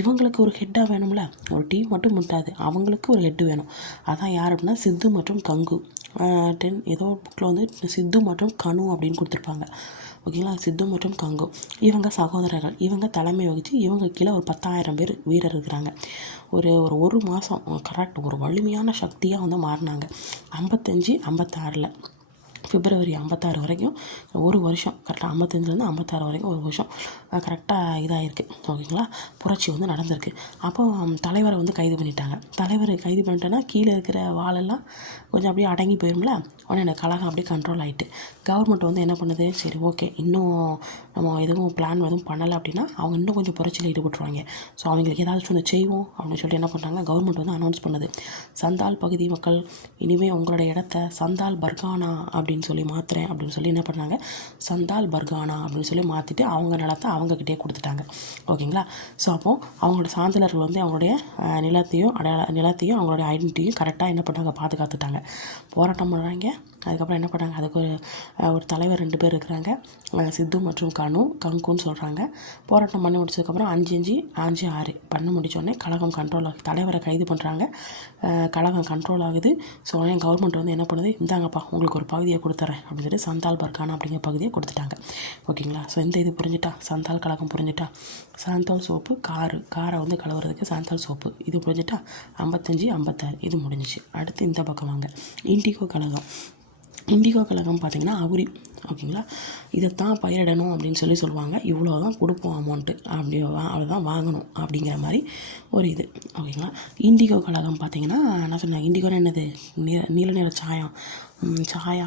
இவங்களுக்கு ஒரு ஹெட்டாக வேணும்ல, ஒரு டீம் மட்டும் முட்டாது, அவங்களுக்கு ஒரு ஹெட்டு வேணும். அதான் யார் அப்படின்னா சித்து மற்றும் கங்கு. ஏதோ புக்கில் வந்து சித்து மற்றும் கனு அப்படின்னு கொடுத்துருப்பாங்க. ஓகேங்களா. சித்து மற்றும் கங்கு இவங்க சகோதரர்கள், இவங்க தலைமை வகித்து இவங்க கீழே ஒரு 10,000 பேர் வீரர் இருக்கிறாங்க. ஒரு மாதம் கரெக்ட் ஒரு வலிமையான சக்தியாக வந்து மாறினாங்க. 56 பிப்ரவரி 56 வரைக்கும் ஒரு வருஷம் கரெக்டாக 55 56 வரைக்கும் ஒரு வருஷம் கரெக்டாக இதாகிருக்கு. ஓகேங்களா. புரட்சி வந்து நடந்திருக்கு. அப்போ தலைவரை வந்து கைது பண்ணிட்டாங்க. தலைவரை கைது பண்ணிட்டேன்னா கீழே இருக்கிற வாளெல்லாம் கொஞ்சம் அப்படியே அடங்கி போயிடும்ல, உடனே எனக்கு கழகம் அப்படியே கண்ட்ரோல் ஆகிட்டு கவர்மெண்ட் வந்து என்ன பண்ணுது, சரி ஓகே இன்னும் நம்ம எதுவும் பிளான் எதுவும் பண்ணலை அப்படின்னா அவங்க இன்னும் கொஞ்சம் புரட்சியில் ஈடுபட்டுருவாங்க. ஸோ அவங்களுக்கு ஏதாச்சும் ஒன்று செய்வோம் அப்படின்னு சொல்லிட்டு என்ன பண்ணுறாங்க கவர்மெண்ட் வந்து அனௌன்ஸ் பண்ணுது, சந்தால் பகுதி மக்கள் இனிமேல் உங்களோட இடத்த சந்தால் பர்கானா அப்படின்னு சொல்லி மாற்றுறேன் அப்படின்னு சொல்லி என்ன பண்ணாங்க சந்தால் பர்கானா அப்படின்னு சொல்லி மாற்றிட்டு அவங்க நிலத்தை அவங்கக்கிட்டே கொடுத்துட்டாங்க. ஓகேங்களா. ஸோ அப்போது அவங்களோட சாந்தலர்கள் வந்து அவங்களுடைய நிலத்தையும் அவங்களுடைய ஐடென்டிட்டியும் கரெக்டாக என்ன பண்ணாங்க பாதுகாத்துட்டாங்க. போராட்டம் பண்ணுறாங்க. அதுக்கப்புறம் என்ன பண்ணாங்க அதுக்கு ஒரு தலைவர் 2 பேர் இருக்கிறாங்க, சித்து மற்றும் கங்குன்னு சொல்கிறாங்க. போராட்டம் பண்ணி முடிச்சதுக்கப்புறம் 5 பண்ண முடித்தோடனே கழகம் கண்ட்ரோல் ஆகுது. தலைவரை கைது பண்ணுறாங்க, கழகம் கண்ட்ரோல் ஆகுது. ஸோ உடனே கவர்மெண்ட் வந்து என்ன பண்ணுது, இந்தாங்கப்பா உங்களுக்கு ஒரு பகுதியை கொடுத்துட்றேன் அப்படின்னு சொல்லி சந்தால் பர்கானா அப்படிங்கிற பகுதியை கொடுத்துட்டாங்க. ஓகேங்களா. ஸோ இந்த இது புரிஞ்சுட்டா, சந்தால் கழகம் புரிஞ்சுட்டா, சாந்தால் சோப்பு காரை வந்து கழுவுறதுக்கு சாந்தால் சோப்பு இது புரிஞ்சுட்டா, 55 56 இது முடிஞ்சிச்சு. அடுத்து இந்த பக்கம் வாங்க, இண்டிகோ கழகம் பார்த்திங்கன்னா அவுரி. ஓகேங்களா. இதைத்தான் பயிரிடணும் அப்படின்னு சொல்லுவாங்க, இவ்வளோ தான் கொடுப்போம் அமௌண்ட்டு, அவ்வளோதான் வாங்கணும் அப்படிங்கிற மாதிரி ஒரு இது. ஓகேங்களா. இண்டிகோ கழகம் பார்த்திங்கன்னா என்ன சொன்னேன், இண்டிகோன்னு என்னது நீல நிற சாயம்.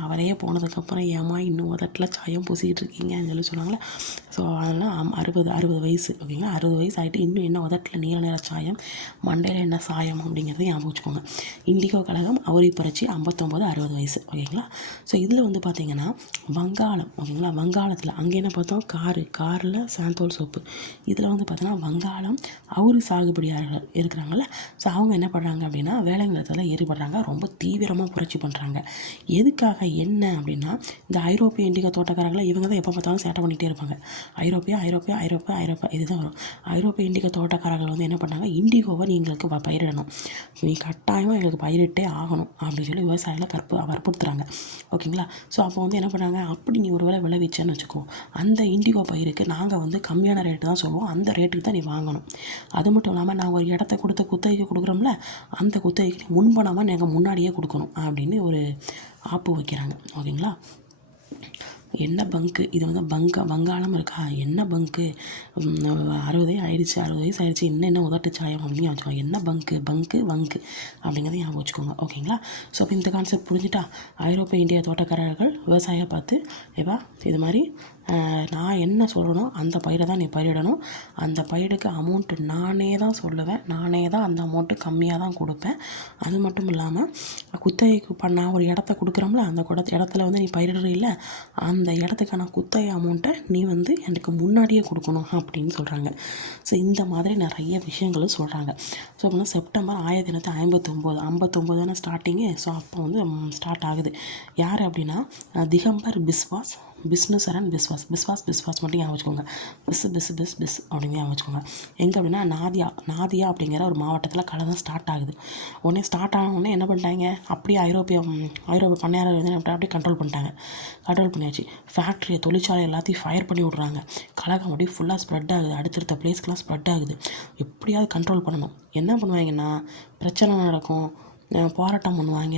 அவரே போனதுக்கப்புறம் ஏமா இன்னும் உதட்டில் சாயம் பூசிக்கிட்டு இருக்கீங்கன்னு சொல்லி சொன்னாங்களே. ஸோ அதெல்லாம் 60 வயசு. ஓகேங்களா. 60 வயசு ஆகிட்டு இன்னும் என்ன உதட்டில் நீல நிற சாயம், மண்டையில் என்ன சாயம் அப்படிங்கிறத ஞாபகம் வச்சுக்கோங்க. இண்டிகோ கழகம் அவுரி புரட்சி 59 60 வயசு. ஓகேங்களா. ஸோ இதில் வந்து பார்த்திங்கன்னா வங்காளம். ஓகேங்களா. வங்காளத்தில் அங்கே என்ன பார்த்தோம், காரில் சாந்தோல் சோப்பு. இதில் வந்து பார்த்தோன்னா வங்காளம் அவுரி சாகுபடியாளர்கள் இருக்கிறாங்கல்ல. ஸோ அவங்க என்ன பண்ணுறாங்க அப்படின்னா வேலை நிலத்தில் ஈடுபடுறாங்க, ரொம்ப தீவிரமாக புரட்சி பண்ணுறாங்க. எதுக்காக என்ன அப்படின்னா இந்த ஐரோப்பிய இண்டிகோ தோட்டக்காரங்களை இவங்க தான் எப்போ பார்த்தாலும் சேட்டை பண்ணிகிட்டே இருப்பாங்க. ஐரோப்பியா இதுதான் வரும். ஐரோப்பிய இண்டிகோ தோட்டக்காரர்கள் வந்து என்ன பண்ணாங்க, இண்டிகோவை நீ எங்களுக்கு பயிரிடணும், நீ கட்டாயமாக எங்களுக்கு பயிரிட்டே ஆகணும் அப்படின்னு சொல்லி விவசாயிகளை வற்புறுத்துறாங்க. ஓகேங்களா. ஸோ அப்போ வந்து என்ன பண்ணாங்க, அப்படி நீ ஒரு வேளை விளைவிச்சேன்னு வச்சுக்கோ, அந்த இண்டிகோ பயிருக்கு நாங்கள் வந்து கம்மியான ரேட்டு தான் சொல்லுவோம், அந்த ரேட்டுக்கு தான் நீ வாங்கணும். அது மட்டும் இல்லாமல் நாங்கள் ஒரு இடத்த குத்தகைக்கு கொடுக்குறோம்ல, அந்த குத்தகைக்கு முன்பணமாக நாங்கள் முன்னாடியே கொடுக்கணும் அப்படின்னு ஒரு ஆப்பு வைக்கிறாங்க. ஓகேங்களா. என்ன பங்கு இது வந்து வங்காளம் இருக்கா, என்ன பங்கு 60 வயசு ஆயிடுச்சு இன்னும் என்ன உதட்டு சாயம் அப்படின்னு வச்சுக்கோங்க. என்ன வங்கு அப்படிங்கிறத ஞாபகம் வச்சுக்கோங்க. ஓகேங்களா. ஸோ அப்போ இந்த கான்செப்ட் புரிஞ்சுட்டா, ஐரோப்பிய இந்திய தோட்டக்காரர்கள் விவசாயியை பார்த்து ஏப்பா இது மாதிரி நான் என்ன சொல்லணும் அந்த பயிரை தான் நீ பயிரிடணும், அந்த பயிருக்கு அமௌண்ட்டு நானே தான் சொல்லுவேன், நானே தான் அந்த அமௌண்ட்டு கம்மியாக தான் கொடுப்பேன். அது மட்டும் இல்லாமல் குத்தகைக்கு நான் ஒரு இடத்த கொடுக்குறோம்ல, அந்த இடத்துல வந்து நீ பயிரிடுற இல்லை, அந்த இடத்துக்கான குத்தகை அமௌண்ட்டை நீ வந்து எனக்கு முன்னாடியே கொடுக்கணும் அப்படின்னு சொல்கிறாங்க. ஸோ இந்த மாதிரி நிறைய விஷயங்களும் சொல்கிறாங்க. ஸோ அப்படின்னா செப்டம்பர் 1959 தானே ஸ்டார்டிங்கு. ஸோ அப்போ வந்து ஸ்டார்ட் ஆகுது. யார் அப்படின்னா திகம்பர் பிஸ்வாஸ் மட்டும் ஞாபகம் வச்சுக்கோங்க. பிஸ் அப்படின்னு ஞாபகம் வச்சுக்கோங்க. எங்கே அப்படின்னா நாதியா அப்படிங்கிற ஒரு மாவட்டத்தில் கலகம் ஸ்டார்ட் ஆகுது. உடனே ஸ்டார்ட் ஆனவுடனே என்ன பண்ணிட்டாங்க, அப்படியே ஐரோப்பிய பண்ணையாளர் வந்து அப்படியே கண்ட்ரோல் பண்ணியாச்சு. ஃபேக்ட்ரியை தொழிற்சாலை எல்லாத்தையும் ஃபயர் பண்ணி விட்றாங்க. கலகம் அப்படியே ஃபுல்லாக ஸ்ப்ரெட் ஆகுது, அடுத்தடுத்த பிளேஸ்க்கெலாம் ஸ்ப்ரெட் ஆகுது. எப்படியாவது கண்ட்ரோல் பண்ணணும். என்ன பண்ணுவாங்கன்னா பிரச்சனை நடக்கும், போராட்டம் பண்ணுவாங்க,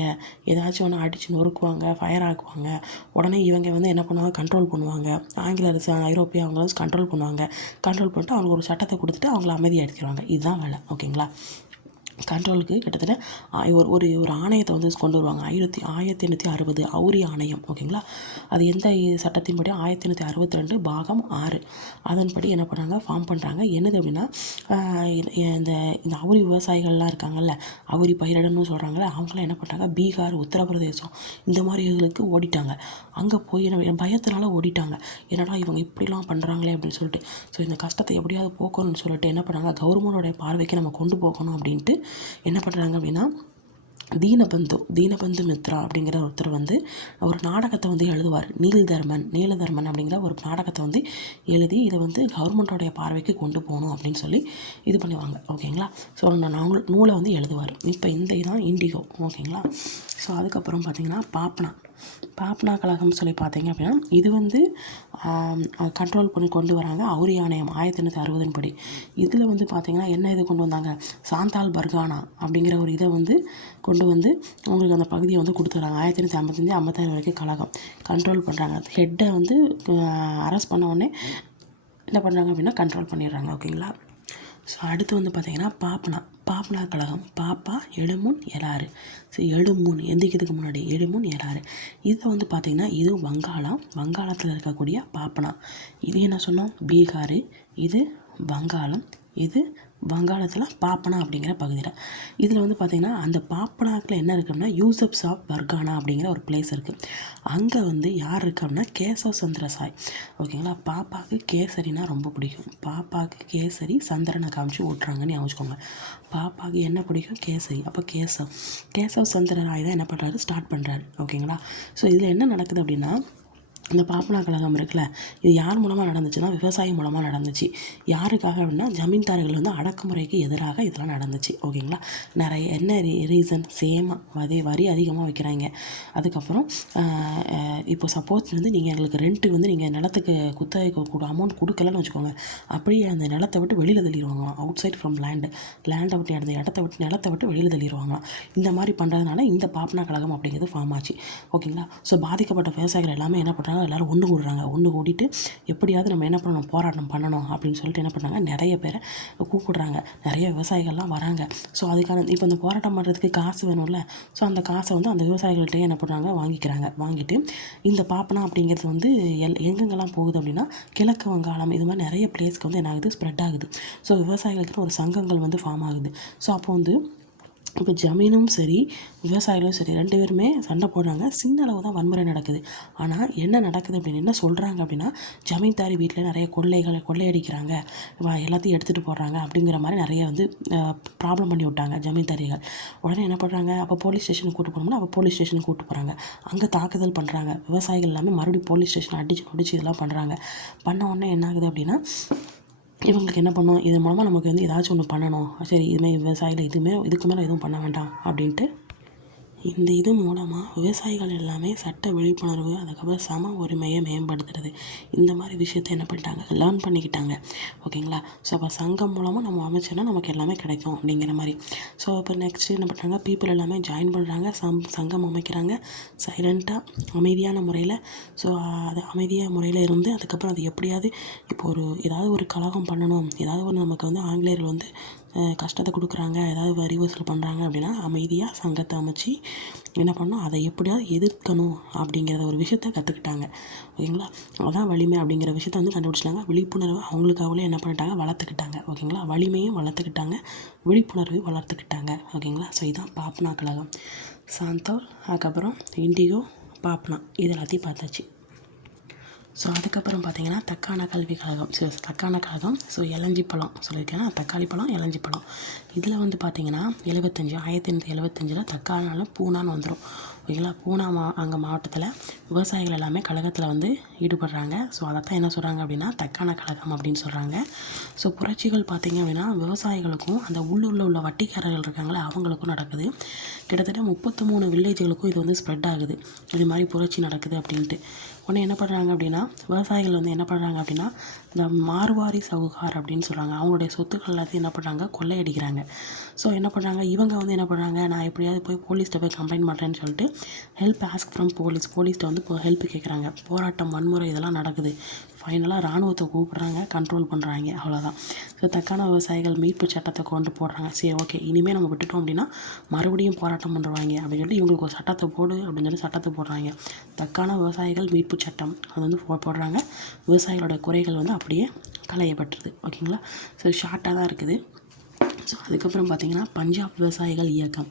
ஏதாச்சும் ஒன்று அடித்து நொறுக்குவாங்க, ஃபயர் ஆக்குவாங்க. உடனே இவங்க வந்து என்ன பண்ணுவாங்க, கண்ட்ரோல் பண்ணுவாங்க. ஆங்கில அரசு ஐரோப்பிய அவங்கள வச்சு கண்ட்ரோல் பண்ணுவாங்க. கண்ட்ரோல் பண்ணிட்டு அவங்களுக்கு ஒரு சட்டத்தை கொடுத்துட்டு அவங்கள அமைதியாக்கிடுவாங்க. இதுதான் வேலை. ஓகேங்களா. கண்ட்ரோலுக்கு கிட்டத்தட்ட ஒரு ஒரு ஒரு ஆணையத்தை வந்து கொண்டு வருவாங்க. 1860 அவுரி ஆணையம். ஓகேங்களா. அது எந்த சட்டத்தின்படி 1862 பாகம் 6 அதன்படி என்ன பண்ணுறாங்க, ஃபார்ம் பண்ணுறாங்க. என்னது அப்படின்னா இந்த இந்த அவுரி விவசாயிகள்லாம் இருக்காங்கல்ல, அவுரி பயிரிடணும்னு சொல்கிறாங்களே, அவங்களாம் என்ன பண்ணுறாங்க, பீகார், உத்தரப்பிரதேசம் இந்த மாதிரி இதுகளுக்கு ஓடிட்டாங்க. அங்கே போய் பயத்தினால ஓடிட்டாங்க. என்னடா இவங்க இப்படிலாம் பண்ணுறாங்களே அப்படின்னு சொல்லிட்டு. ஸோ இந்த கஷ்டத்தை எப்படியாவது போக்கணும்னு சொல்லிட்டு என்ன பண்ணுறாங்க, கவர்மெண்டோடைய பார்வைக்கு நம்ம கொண்டு போகணும் அப்படின்ட்டு என்ன பண்ணுறாங்க அப்படின்னா, தீனபந்து மித்ரா அப்படிங்கிற ஒருத்தர் வந்து ஒரு நாடகத்தை வந்து எழுதுவார். நீலதர்மன் அப்படிங்கிற ஒரு நாடகத்தை வந்து எழுதி இதை வந்து கவர்மெண்ட்டோடைய பார்வைக்கு கொண்டு போகணும் அப்படின்னு சொல்லி இது பண்ணுவாங்க. ஓகேங்களா. ஸோ நூலை வந்து எழுதுவார். இப்போ இந்த இதான் இண்டிகோ. ஓகேங்களா. ஸோ அதுக்கப்புறம் பார்த்திங்கன்னா பாப்னா கழகம் சொல்லி பார்த்தீங்க அப்படின்னா இது வந்து கண்ட்ரோல் பண்ணி கொண்டு வராங்க. அவுரி ஆணையம் 1860 படி. இதில் வந்து பார்த்திங்கன்னா என்ன இது கொண்டு வந்தாங்க, சாந்தால் பர்கானா அப்படிங்கிற ஒரு இதை வந்து கொண்டு வந்து அவங்களுக்கு அந்த பகுதியை வந்து கொடுத்துட்றாங்க. 1855 56 வரைக்கும் கழகம் கண்ட்ரோல் பண்ணுறாங்க. ஹெட்டை வந்து அரெஸ்ட் பண்ண உடனே என்ன பண்ணுறாங்க அப்படின்னா கண்ட்ரோல் பண்ணிடுறாங்க. ஓகேங்களா. ஸோ அடுத்து வந்து பார்த்திங்கன்னா பாப்னா கழகம். பாப்பா எழுமுன் எலாறு. ஸோ எழுமுன் எந்திக்கிறதுக்கு முன்னாடி எழுமுன் எலாறு. இதில் வந்து பார்த்திங்கன்னா இது வங்காளத்தில் இருக்கக்கூடிய பாப்னா. இது என்ன சொன்னோம், பீகார். இது வங்காளம். இது வங்காளத்தில் பாப்னா அப்படிங்கிற பகுதியில். இதில் வந்து பார்த்திங்கன்னா அந்த பாப்னாக்கில் என்ன இருக்குன்னா யூசப்ஸ் ஆஃப் பர்கானா அப்படிங்கிற ஒரு பிளேஸ் இருக்குது. அங்கே வந்து யார் இருக்கு அப்படின்னா கேசவ் சந்திர சாய். ஓகேங்களா. பாப்பாவுக்கு கேசரினா ரொம்ப பிடிக்கும். பாப்பாவுக்கு கேசரி சந்திரனை காமிச்சு ஓட்டுறாங்கன்னு யோசிச்சுக்கோங்க. பாப்பாவுக்கு என்ன பிடிக்கும், கேசரி. அப்போ கேசவ் சந்திர ராய் தான் என்ன பண்ணுறாரு, ஸ்டார்ட் பண்ணுறாரு. ஓகேங்களா. ஸோ இதில் என்ன நடக்குது அப்படின்னா, இந்த பாப்னா கழகம் இருக்குல்ல, இது யார் மூலமாக நடந்துச்சுன்னா விவசாயி மூலமாக நடந்துச்சு. யாருக்காக அப்படின்னா ஜமீன்தார்கள் வந்து அடக்குமுறைக்கு எதிராக இதெல்லாம் நடந்துச்சு. ஓகேங்களா. நிறைய என்ன ரீசன், சேமாக வரி அதிகமாக வைக்கிறாங்க. அதுக்கப்புறம் இப்போ சப்போஸ் வந்து நீங்கள் எங்களுக்கு ரெண்ட்டு வந்து நீங்கள் நிலத்துக்கு குத்தகைக்கு அமௌண்ட் கொடுக்கலன்னு வச்சுக்கோங்க, அப்படியே அந்த நிலத்தை விட்டு வெளியில் தள்ளிடுவாங்களாம். அவுட் சைட் ஃப்ரம் லேண்டை விட்டு அந்த நிலத்தை விட்டு வெளியில் தள்ளிடுவாங்களாம். இந்த மாதிரி பண்ணுறதுனால இந்த பாப்னா கழகம் அப்படிங்கிறது ஃபார்ம் ஆச்சு. ஓகேங்களா. ஸோ பாதிக்கப்பட்ட விவசாயிகள் எல்லாமே என்ன பண்ணுறாங்க, எல்லோரும் ஒன்று கூட்டிட்டு எப்படியாவது நம்ம என்ன பண்ணணும், போராட்டம் பண்ணணும் அப்படின்னு சொல்லிட்டு என்ன பண்ணுறாங்க, நிறைய பேரை கூப்பிடுறாங்க. நிறைய விவசாயிகள்லாம் வராங்க. ஸோ அதுக்கான இப்போ இந்த போராட்டம் பண்ணுறதுக்கு காசு வேணும்ல. ஸோ அந்த காசை வந்து அந்த விவசாயிகள்கிட்டே என்ன பண்ணுறாங்க, வாங்கிட்டு இந்த பாப்னா அப்படிங்கிறது வந்து எங்கெங்கெல்லாம் போகுது அப்படின்னா கிழக்கு வங்காளம் இது மாதிரி நிறைய பிளேஸ்க்கு வந்து என்ன ஆகுது, ஸ்ப்ரெட் ஆகுது. ஸோ விவசாயிகளுக்கு ஒரு சங்கங்கள் வந்து ஃபார்ம் ஆகுது. ஸோ அப்போ வந்து இப்போ ஜமீனும் சரி விவசாயிகளும் சரி 2 பேருமே சண்டை போடுறாங்க. சின்ன அளவு தான் வன்முறை நடக்குது. ஆனால் என்ன நடக்குது அப்படின்னு என்ன சொல்கிறாங்க அப்படின்னா, ஜமீன்தாரி வீட்டில் நிறைய கொள்ளையடிக்கிறாங்க, எல்லாத்தையும் எடுத்துகிட்டு போடுறாங்க அப்படிங்கிற மாதிரி நிறைய வந்து ப்ராப்ளம் பண்ணி விட்டாங்க ஜமீன்தாரிகள். உடனே என்ன பண்ணுறாங்க, அப்போ போலீஸ் ஸ்டேஷனுக்கு கூப்பிட்டு போனோம்னா அப்போ போலீஸ் ஸ்டேஷனுக்கு கூப்பிட்டு போகிறாங்க. அங்கே தாக்குதல் பண்ணுறாங்க. விவசாயிகள் எல்லாமே மறுபடியும் போலீஸ் ஸ்டேஷன் அடிச்சு இதெல்லாம் பண்ணுறாங்க. பண்ண உடனே என்ன ஆகுது அப்படின்னா, இவங்களுக்கு என்ன பண்ணணும், இது மூலமாக நமக்கு வந்து ஏதாச்சும் ஒன்று பண்ணணும், சரி இதுமாரி விவசாயிகள் இதுக்கு மேலே எதுவும் பண்ண வேண்டாம் அப்படின்ட்டு இந்த இது மூலமாக விவசாயிகள் எல்லாமே சட்ட விழிப்புணர்வு, அதுக்கப்புறம் சம உரிமையை மேம்படுத்துறது, இந்த மாதிரி விஷயத்தை என்ன பண்ணிட்டாங்க, லேர்ன் பண்ணிக்கிட்டாங்க. ஓகேங்களா. ஸோ அப்போ சங்கம் மூலமாக நம்ம அமைச்சோன்னா நமக்கு எல்லாமே கிடைக்கும் அப்படிங்கிற மாதிரி. ஸோ இப்போ நெக்ஸ்ட்டு என்ன பண்ணுறாங்க, பீப்புள் எல்லாமே ஜாயின் பண்ணுறாங்க, சங்கம் அமைக்கிறாங்க. சைலண்ட்டாக அமைதியான முறையில். ஸோ அது அமைதியான முறையில் இருந்து அதுக்கப்புறம் அது எப்படியாவது இப்போ ஏதாவது ஒரு கலகம் பண்ணணும், ஏதாவது ஒரு நமக்கு வந்து ஆங்கிலேயர்கள் வந்து கஷ்டத்தை கொடுக்குறாங்க, ஏதாவது வரி வசூல் பண்ணுறாங்க அப்படின்னா அமைதியாக சங்கத்தை அமைச்சு என்ன பண்ணணும், அதை எப்படியாவது எதிர்க்கணும் அப்படிங்கிற ஒரு விஷயத்த கற்றுக்கிட்டாங்க. ஓகேங்களா. அதான் வலிமை அப்படிங்கிற விஷயத்த வந்து கண்டுபிடிச்சிட்டாங்க. விழிப்புணர்வு அவங்களுக்காகவே என்ன பண்ணிட்டாங்க, வளர்த்துக்கிட்டாங்க. ஓகேங்களா. வலிமையும் வளர்த்துக்கிட்டாங்க, விழிப்புணர்வையும் வளர்த்துக்கிட்டாங்க. ஓகேங்களா. ஸோ இதுதான் பாப்னா கழகம். சாந்தோர், அதுக்கப்புறம் இண்டிகோ, பாப்னா இது எல்லாத்தையும் பார்த்தாச்சு. ஸோ அதுக்கப்புறம் பார்த்திங்கன்னா தக்கான கல்வி கழகம். தக்கான கழகம். ஸோ இளஞ்சி பழம் சொல்லியிருக்கேன்னா, தக்காளி பழம், இளஞ்சி பழம். இதில் வந்து பார்த்திங்கன்னா 1875 தக்காளினால பூனான்னு வந்துடும். ஓகேங்களா. பூனா அங்கே மாவட்டத்தில் விவசாயிகள் எல்லாமே கழகத்தில் வந்து ஈடுபடுறாங்க. ஸோ அதைத்தான் என்ன சொல்கிறாங்க அப்படின்னா தக்கான கழகம் அப்படின்னு சொல்கிறாங்க. ஸோ புரட்சிகள் பார்த்திங்க அப்படின்னா விவசாயிகளுக்கும் அந்த உள்ளூரில் உள்ள வட்டிக்காரர்கள் இருக்காங்களே அவங்களுக்கும் நடக்குது. கிட்டத்தட்ட 33 வில்லேஜுகளுக்கும் இது வந்து ஸ்ப்ரெட் ஆகுது, இது மாதிரி புரட்சி நடக்குது அப்படின்ட்டு. உடனே என்ன பண்ணுறாங்க அப்படின்னா விவசாயிகள் வந்து என்ன பண்ணுறாங்க அப்படின்னா இந்த மார்வாரி சவுகார் அப்படின்னு சொல்கிறாங்க. அவங்களுடைய சொத்துக்கள் எல்லாத்தையும் என்ன பண்ணுறாங்க, கொள்ளையடிக்கிறாங்க. ஸோ என்ன பண்ணுறாங்க, இவங்க வந்து என்ன பண்ணுறாங்க, நான் எப்படியாவது போய் போலீஸ்கிட்ட போய் கம்ப்ளைண்ட் பண்ணுறேன்னு சொல்லிட்டு ஹெல்ப் ஆஸ்க் ஃப்ரம் போலீஸ்கிட்ட வந்து இப்போ ஹெல்ப் கேட்குறாங்க. போராட்டம், வன்முறை இதெல்லாம் நடக்குது. ஃபைனலாக இராணுவத்தை கூப்பிட்றாங்க, கண்ட்ரோல் பண்ணுறாங்க, அவ்வளோதான். ஸோ தக்கான விவசாயிகள் மீட்பு சட்டத்தை கொண்டு போடுறாங்க. சரி ஓகே, இனிமேல் நம்ம விட்டுட்டோம் அப்படின்னா மறுபடியும் போராட்டம் பண்ணுவாங்க அப்படின்னு சொல்லிட்டு இவங்களுக்கு ஒரு சட்டத்தை போடு அப்படின்னு சொல்லி சட்டத்தை போடுறாங்க. தக்கான விவசாயிகள் மீட்பு சட்டம் அது வந்து போடுறாங்க. விவசாயிகளோட குறைகள் வந்து அப்படியே களையப்பட்டுருது. ஓகேங்களா. ஸோ ஷார்ட்டாக தான் இருக்குது. ஸோ அதுக்கப்புறம் பார்த்திங்கன்னா பஞ்சாப் விவசாயிகள் இயக்கம்,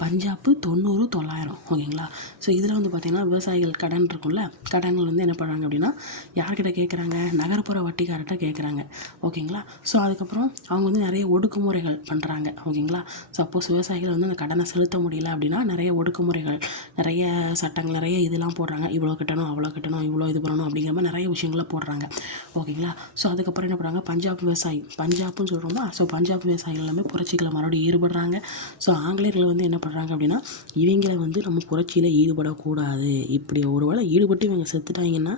பஞ்சாப்பு 90-900. ஓகேங்களா. ஸோ இதில் வந்து பார்த்திங்கன்னா விவசாயிகள் கடன் இருக்கும்ல, கடன்கள் வந்து என்ன பண்ணுறாங்க அப்படின்னா யார்கிட்ட கேட்குறாங்க, நகர்ப்புற வட்டிக்கார்ட்ட கேட்குறாங்க. ஓகேங்களா. ஸோ அதுக்கப்புறம் அவங்க வந்து நிறைய ஒடுக்குமுறைகள் பண்ணுறாங்க. ஓகேங்களா. சப்போஸ் விவசாயிகள் வந்து அந்த கடனை செலுத்த முடியல அப்படின்னா நிறைய ஒடுக்குமுறைகள், நிறைய சட்டங்கள், நிறைய இதெல்லாம் போடுறாங்க. இவ்வளோ கட்டணும், அவ்வளோ கட்டணும், இவ்வளோ இது பண்ணணும் அப்படிங்கிற மாதிரி நிறைய விஷயங்களை போடுறாங்க. ஓகேங்களா. ஸோ அதுக்கப்புறம் என்ன பண்ணுறாங்க, பஞ்சாப் விவசாயி, பஞ்சாப்னு சொல்கிறோமா, ஸோ பஞ்சாப் விவசாயிகள் எல்லாமே புரட்சிகளை மறுபடியும் ஈடுபடுறாங்க. ஸோ ஆங்கிலேயர்கள் வந்து என்ன பண்ணுறாங்க அப்படின்னா இவங்களை வந்து நம்ம புரட்சியில் ஈடுபடக்கூடாது, இப்படி ஒரு வேளை ஈடுபட்டு இவங்க செத்துட்டாங்கன்னா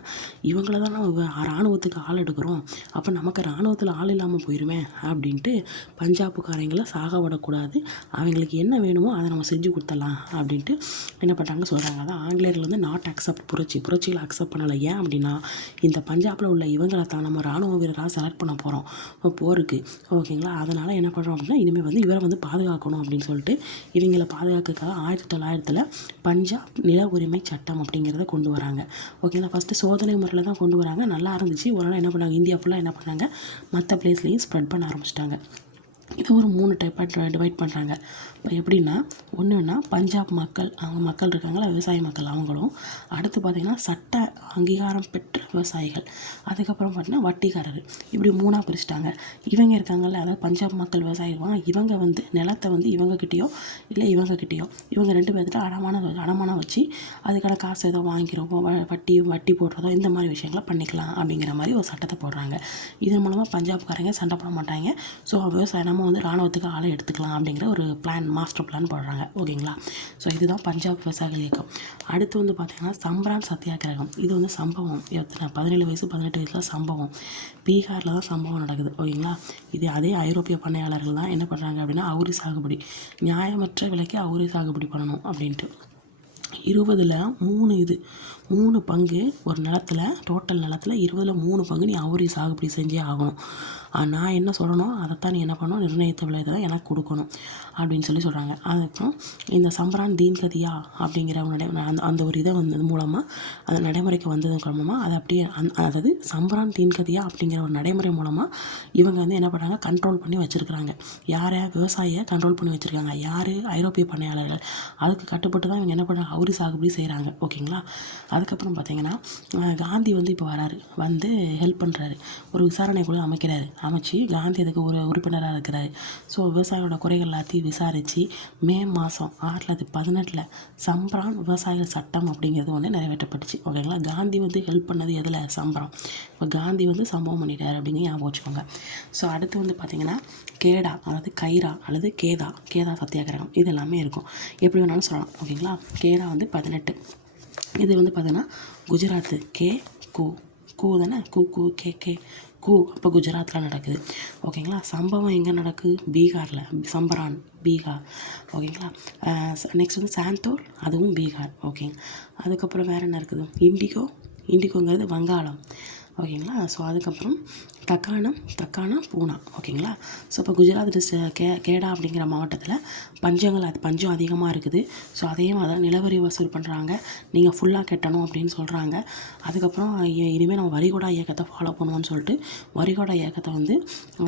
இவங்கள தான் நம்ம இராணுவத்துக்கு ஆள் எடுக்கிறோம், அப்போ நமக்கு இராணுவத்தில் ஆள் இல்லாமல் போயிடுமே அப்படின்ட்டு பஞ்சாப்புக்காரங்களை சாக விடக்கூடாது, அவங்களுக்கு என்ன வேணுமோ அதை நம்ம செஞ்சு கொடுத்துடலாம் அப்படின்ட்டு என்ன பண்ணுறாங்க சொல்கிறாங்க. அதான் ஆங்கிலேயர்கள் வந்து நாட் அக்செப்ட் புரட்சியில் அக்செப்ட் பண்ணலை. ஏன் அப்படின்னா இந்த பஞ்சாபில் உள்ள இவங்களை தான் நம்ம இராணுவ வீரராக செலக்ட் பண்ண போகிறோம் போருக்கு. ஓகேங்களா. அதனால் என்ன பண்ணுறோம் அப்படின்னா இனிமேல் வந்து இவரை வந்து பாதுகாக்கணும் அப்படின்னு சொல்லிட்டு இவங்களை பாதுகாக்கிறதுக்காக 1900 பஞ்சாப் நில உரிமை சட்டம் அப்படிங்கிறத கொண்டு வராங்க. ஓகேங்களா. ஃபஸ்ட்டு சோதனை முறையில் தான் கொண்டு வராங்க, நல்லா இருந்துச்சு. ஒரு நாள் என்ன பண்ணாங்க, இந்தியா ஃபுல்லாக என்ன பண்ணாங்க, மற்ற பிளேஸ்லேயும் ஸ்ப்ரெட் பண்ண ஆரம்பிச்சிட்டாங்க. இதை ஒரு 3 டைப்பாக டிவைட் பண்ணுறாங்க. இப்போ எப்படின்னா, ஒன்றுன்னா பஞ்சாப் மக்கள், அவங்க மக்கள் இருக்காங்களா, விவசாய மக்கள் அவங்களும். அடுத்து பார்த்திங்கன்னா சட்ட அங்கீகாரம் பெற்ற விவசாயிகள், அதுக்கப்புறம் பார்த்திங்கன்னா வட்டிக்காரர், இப்படி 3ஆக பிரிச்சிட்டாங்க. இவங்க இருக்காங்கல்ல, அதாவது பஞ்சாப் மக்கள் விவசாயிகள், இவங்க வந்து நிலத்தை வந்து இவங்கக்கிட்டேயோ இல்லை இவங்கக்கிட்டேயோ இவங்க 2 பேர்கிட்ட அடமானம் வச்சு அதுக்கான காசு ஏதோ வாங்கிக்கிறோமோ, வட்டி போடுறதோ இந்த மாதிரி விஷயங்களை பண்ணிக்கலாம் அப்படிங்கிற மாதிரி ஒரு சட்டத்தை போடுறாங்க. இதன் மூலமாக பஞ்சாப்காரங்க சண்டை போட மாட்டாங்க. ஸோ விவசாயம் நம்ம வந்து இராணுவத்துக்கு ஆளை எடுத்துக்கலாம் அப்படிங்கிற ஒரு மாஸ்டர் பிளான் போடுறாங்க. ஓகேங்களா. ஸோ இதுதான் பஞ்சாப் விவசாயிகள் இயக்கம். அடுத்து வந்து பார்த்திங்கன்னா சம்பரான் சத்தியாகிரகம். இது வந்து சம்பவம் 17 வயசு 18 வயசில் சம்பவம், பீகாரில் தான் சம்பவம் நடக்குது. ஓகேங்களா. இது அதே ஐரோப்பிய பண்ணையாளர்கள் தான் என்ன பண்ணுறாங்க அப்படின்னா அவுரி சாகுபடி, நியாயமற்ற விலைக்கு அவுரி சாகுபடி பண்ணணும் அப்படின்ட்டு 20ல் 3 பங்கு ஒரு நிலத்தில், டோட்டல் நிலத்தில் 20ல் 3 பங்கு நீ அவுரி சாகுபடி செஞ்சே ஆகணும். நான் என்ன சொல்லணும் அதைத்தான் நீ என்ன பண்ணணும், நிர்ணயித்த விலையை தான் எனக்கு கொடுக்கணும் அப்படின்னு சொல்கிறாங்க. அதுக்கப்புறம் இந்த சம்பரான் தீன்கதியா அப்படிங்கிற அந்த ஒரு இதை வந்தது மூலமாக, அந்த நடைமுறைக்கு வந்தது மூலமாக அதை அப்படியே அதாவது சம்பரான் தீன்கதியா அப்படிங்கிற ஒரு நடைமுறை மூலமாக இவங்க வந்து என்ன பண்ணுறாங்க, கண்ட்ரோல் பண்ணி வச்சுருக்கிறாங்க. யாரை, விவசாயியை கண்ட்ரோல் பண்ணி வச்சுருக்காங்க. யார், ஐரோப்பிய பண்ணையாளர்கள். அதுக்கு கட்டுப்பட்டு தான் இவங்க என்ன பண்ணுறாங்க, அவுரி சாகுபடி செய்கிறாங்க. ஓகேங்களா. அதுக்கப்புறம் பார்த்திங்கன்னா காந்தி வந்து இப்போ வராரு, வந்து ஹெல்ப் பண்ணுறாரு, ஒரு விசாரணை குழு அமைச்சு காந்தி அதுக்கு ஒரு உறுப்பினராக இருக்கிறாரு. ஸோ விவசாயியோட குறைகள் எல்லாத்தையும் விசாரித்து மே மாதம் 1918 சம்பரான் விவசாயிகள் சட்டம் அப்படிங்கிறது ஒன்று நிறைவேற்றப்பட்டுச்சு. ஓகேங்களா. காந்தி வந்து ஹெல்ப் பண்ணது எதில், சம்பரம். இப்போ காந்தி வந்து சம்பவம் பண்ணிட்டார் அப்படிங்க ஞாபகம் வச்சுக்கோங்க. ஸோ அடுத்து வந்து பார்த்திங்கன்னா கேடா, அதாவது கைரா அல்லது கேதா சத்தியாகிரகம், இது எல்லாமே இருக்கும், எப்படி வேணாலும் சொல்லலாம். ஓகேங்களா. கேடா வந்து 18. இது வந்து பார்த்திங்கன்னா குஜராத்து, கூ தானே, கூ அப்போ குஜராத்தில் நடக்குது. ஓகேங்களா. சம்பவம் எங்கே நடக்குது, பீகாரில், சம்பரான் பீகார். ஓகேங்களா. நெக்ஸ்ட் வந்து சாந்தோர், அதுவும் பீகார். ஓகேங்க. அதுக்கப்புறம் வேறு என்ன இருக்குது, இண்டிகோங்கிறது வங்காளம். ஓகேங்களா. ஸோ அதுக்கப்புறம் தக்கானா பூனா. ஓகேங்களா. ஸோ இப்போ குஜராத் கேடா அப்படிங்கிற மாவட்டத்தில் பஞ்சம் அதிகமாக இருக்குது. ஸோ அதையும் நிலவரி வசூல் பண்ணுறாங்க, நீங்கள் ஃபுல்லாக கட்டணும் அப்படின்னு சொல்கிறாங்க. அதுக்கப்புறம் இனிமேல் நம்ம வரிகோடா இயக்கத்தை ஃபாலோ பண்ணுவோம்னு சொல்லிட்டு வரிகோடா இயக்கத்தை வந்து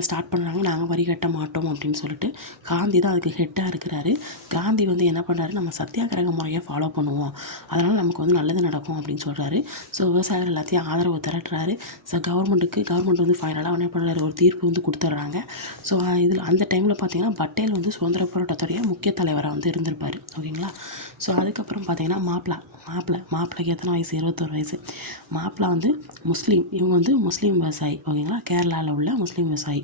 ஸ்டார்ட் பண்ணுறாங்க. நாங்கள் வரி கட்ட மாட்டோம் அப்படின்னு சொல்லிட்டு காந்தி தான் அதுக்கு ஹெட்டாக இருக்கிறாரு. காந்தி வந்து என்ன பண்ணுறாரு, நம்ம சத்தியாகிரக முறையை ஃபாலோ பண்ணுவோம், அதனால் நமக்கு வந்து நல்லது நடக்கும் அப்படின்னு சொல்கிறாரு. ஸோ விவசாயிகள் எல்லாத்தையும் ஆதரவு திரட்டுறாரு. ஸோ கவர்மெண்ட் வந்து ஃபைனலாக என்ன பண்ணுறாரு, ஒரு தீர்ப்பு வந்து கொடுத்துட்றாங்க. ஸோ இதில் அந்த டைமில் பார்த்திங்கன்னா பட்டேல் வந்து சுதந்திர போராட்டத்துடைய முக்கிய தலைவராக வந்து இருந்திருப்பார். ஓகேங்களா. ஸோ அதுக்கப்புறம் பார்த்திங்கன்னா மாப்பிள்ளைக்கு எத்தனை வயசு, 21 வயசு. மாப்பிள்ளை வந்து முஸ்லீம், இவங்க வந்து முஸ்லீம் விவசாயி. ஓகேங்களா. கேரளாவில் உள்ள முஸ்லீம் விவசாயி.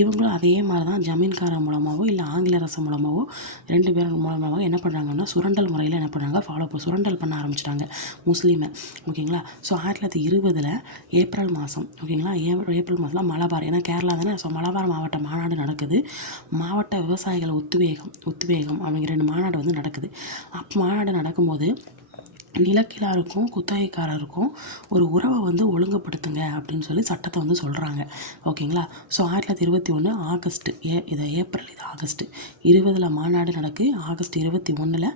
இவங்களும் அதே மாதிரி தான் ஜமீன்காரர் மூலமாகவோ இல்லை ஆங்கில அரசு மூலமாகவோ 2 பேர் மூலமாக என்ன பண்ணுறாங்கன்னா சுரண்டல் முறையில் என்ன பண்ணுறாங்க, சுரண்டல் பண்ண ஆரம்பிச்சிட்டாங்க முஸ்லீமை. ஓகேங்களா. ஸோ 1920 ஏப்ரல் மாதம் ஓகேங்களா. ஏப்ரல் மாதத்தில் மலபார், ஏன்னா கேரளா தானே, ஸோ மலபார் மாவட்ட மாநாடு நடக்குது. மாவட்ட விவசாயிகள் ஒத்துவேகம் அப்படிங்கிற 2 மாநாடு வந்து நடக்குது. மாநாடு நடக்கும்போது நிலக்கிழாருக்கும் குத்தகைக்காரருக்கும் ஒரு உறவை வந்து ஒழுங்குபடுத்துங்க அப்படின்னு சொல்லி சட்டத்தை வந்து சொல்கிறாங்க ஓகேங்களா. ஸோ 1921 ஆகஸ்ட் இதை ஏப்ரல் இது ஆகஸ்ட் 20 மாநாடு நடக்கு. ஆகஸ்ட் 21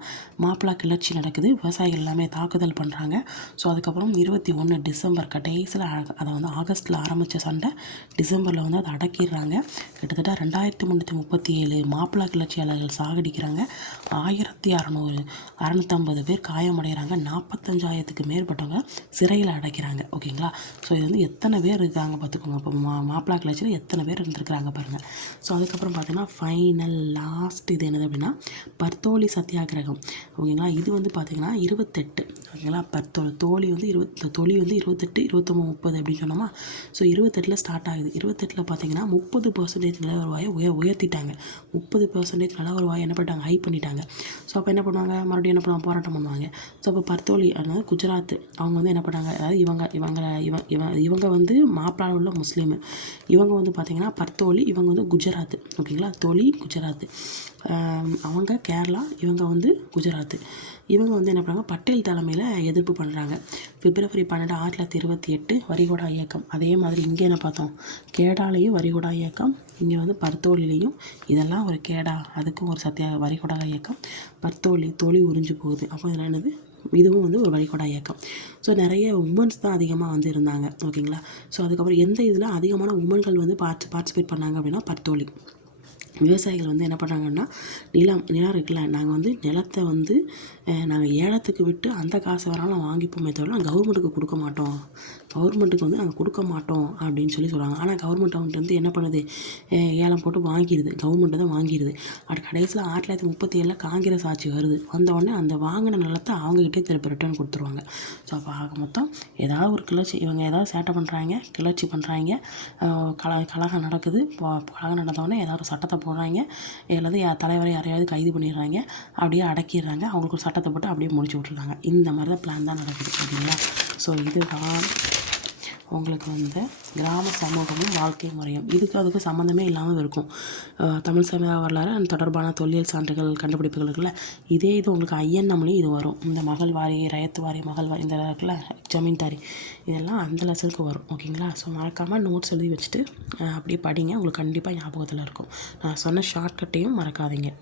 மாப்பிளா கிளர்ச்சி நடக்குது. விவசாயிகள் எல்லாமே தாக்குதல் பண்ணுறாங்க. ஸோ அதுக்கப்புறம் 21 டிசம்பர் கடைசியில் அதை வந்து ஆகஸ்ட்டில் ஆரம்பித்த சண்டை டிசம்பரில் வந்து அதை அடக்கிடுறாங்க. கிட்டத்தட்ட 2337 மாப்பிளா கிளர்ச்சியாளர்கள் சாகடிக்கிறாங்க. 1650 பேர் காயமடைகிறாங்க. 45,000க்கு மேற்பட்டவங்க சிறையில் அடைக்கிறாங்க ஓகேங்களா. ஸோ இது வந்து எத்தனை பேர் இருக்காங்க பார்த்துக்கோங்க. இப்போ மாப்பிளா கிளர்ச்சியில் எத்தனை பேர் இருந்திருக்கிறாங்க பாருங்கள். ஸோ அதுக்கப்புறம் பார்த்தீங்கன்னா ஃபைனல் லாஸ்ட் இது என்னது அப்படின்னா பர்தோலி சத்தியாகிரகம் ஓகேங்களா. இது வந்து பார்த்திங்கன்னா 28 ஓகேங்களா. தொலி வந்து 28, 29, 30 அப்படின்னு சொன்னோமா. ஸோ 28 ஸ்டார்ட் ஆகுது. 28 பார்த்தீங்கன்னா 30% நில வருவாயை உயர்த்திட்டாங்க. 30% நில வருவாயை என்ன பண்ணிட்டாங்க, ஹை பண்ணிட்டாங்க. ஸோ அப்போ என்ன பண்ணுவாங்க, மறுபடியும் என்ன பண்ணுவாங்க, போராட்டம் பண்ணுவாங்க. ஸோ அப்போ பர்தோலி அதாவது குஜராத் அவங்க வந்து என்ன பண்ணாங்க, அதாவது இவங்க வந்து மாப்பிளாவில் உள்ள முஸ்லீமு, இவங்க வந்து பார்த்திங்கன்னா பர்தோலி, இவங்க வந்து குஜராத் ஓகேங்களா. தொலி குஜராத், அவங்க கேரளா, இவங்க வந்து குஜராத். இவங்க வந்து என்ன பண்ணாங்க, பட்டேல் தலைமையில் எதிர்ப்பு பண்ணுறாங்க. பிப்ரவரி 12, 1928 வரிகொடா இயக்கம். அதே மாதிரி இங்கே என்ன பார்த்தோம், கேடாலையும் வரிகொடா இயக்கம், இங்கே வந்து பர்தோலிலையும் இதெல்லாம் ஒரு கேடா, அதுக்கும் ஒரு வரிகொடா இயக்கம். தொலி உறிஞ்சு போகுது. அப்போ இதெல்லாம் என்னது, இதுவும் வந்து ஒரு வரிகொடா இயக்கம். ஸோ நிறைய உமன்ஸ் தான் அதிகமாக வந்து இருந்தாங்க ஓகேங்களா. ஸோ அதுக்கப்புறம் எந்த இதில் அதிகமான உமன்கள் வந்து பார்ட்டிசிபேட் பண்ணாங்க அப்படின்னா பர்தோலி. விவசாயிகள் வந்து என்ன பண்ணுறாங்கன்னா, நிலம் இருக்குல்ல, நாங்கள் வந்து நிலத்தை வந்து நாங்கள் ஏலத்துக்கு விட்டு அந்த காசை வராலும் வாங்கிப்போமே தவிர கவர்மெண்ட்டுக்கு கொடுக்க மாட்டோம், கவர்மெண்ட்டுக்கு வந்து நாங்கள் கொடுக்க மாட்டோம் அப்படின்னு சொல்கிறாங்க. ஆனால் கவர்மெண்ட் அவங்க வந்து என்ன பண்ணுது, ஏலம் போட்டு வாங்கிடுது, கவர்மெண்ட்டு தான் வாங்கிடுது. அது கடைசியில் 1937 காங்கிரஸ் ஆட்சி வருது. வந்தவுடனே அந்த வாங்கின நிலத்தை அவங்ககிட்டே திருப்பி ரிட்டர்ன் கொடுத்துருவாங்க. ஸோ அப்போ ஆக மொத்தம் ஏதாவது ஒரு கிளர்ச்சி, இவங்க ஏதாவது சேட்டை பண்ணுறாங்க, கிளர்ச்சி பண்ணுறாங்க, கலகம் நடக்குது. கலகம் நடந்தவுடனே ஏதாவது ஒரு சட்டத்தை போடுறாங்க, அல்லது தலைவரை யாரையாவது கைது பண்ணிடுறாங்க, அப்படியே அடக்கிடுறாங்க, அவங்களுக்கு ஒரு சட்டத்தை போட்டு அப்படியே முடிச்சு விட்ருக்காங்க. இந்த மாதிரி தான் பிளான் தான் நடக்குது அப்படிங்களா. ஸோ இதுதான் உங்களுக்கு வந்து கிராம சமூகமும் வாழ்க்கை முறையும். அதுக்கு சம்மந்தமே இல்லாமல் இருக்கும். தமிழ் சமூக வரலாறு தொடர்பான தொல்லியல் சான்றுகள் கண்டுபிடிப்புகள் இருக்குல்ல, இதே இது உங்களுக்கு ஐஎன்எம்லேயும் இது வரும். இந்த மகள் வாரி, ரயத்து வாரி, மகள் வாரி, இந்த இருக்குல்ல ஜமீன்தாரி, இதெல்லாம் அந்த லெசனுக்கு வரும் ஓகேங்களா. ஸோ மறக்காமல் நோட்ஸ் எழுதி வச்சுட்டு அப்படியே படிங்க, உங்களுக்கு கண்டிப்பாக ஞாபகத்தில் இருக்கும். நான் சொன்ன ஷார்ட்கட்டையும் மறக்காதீங்க.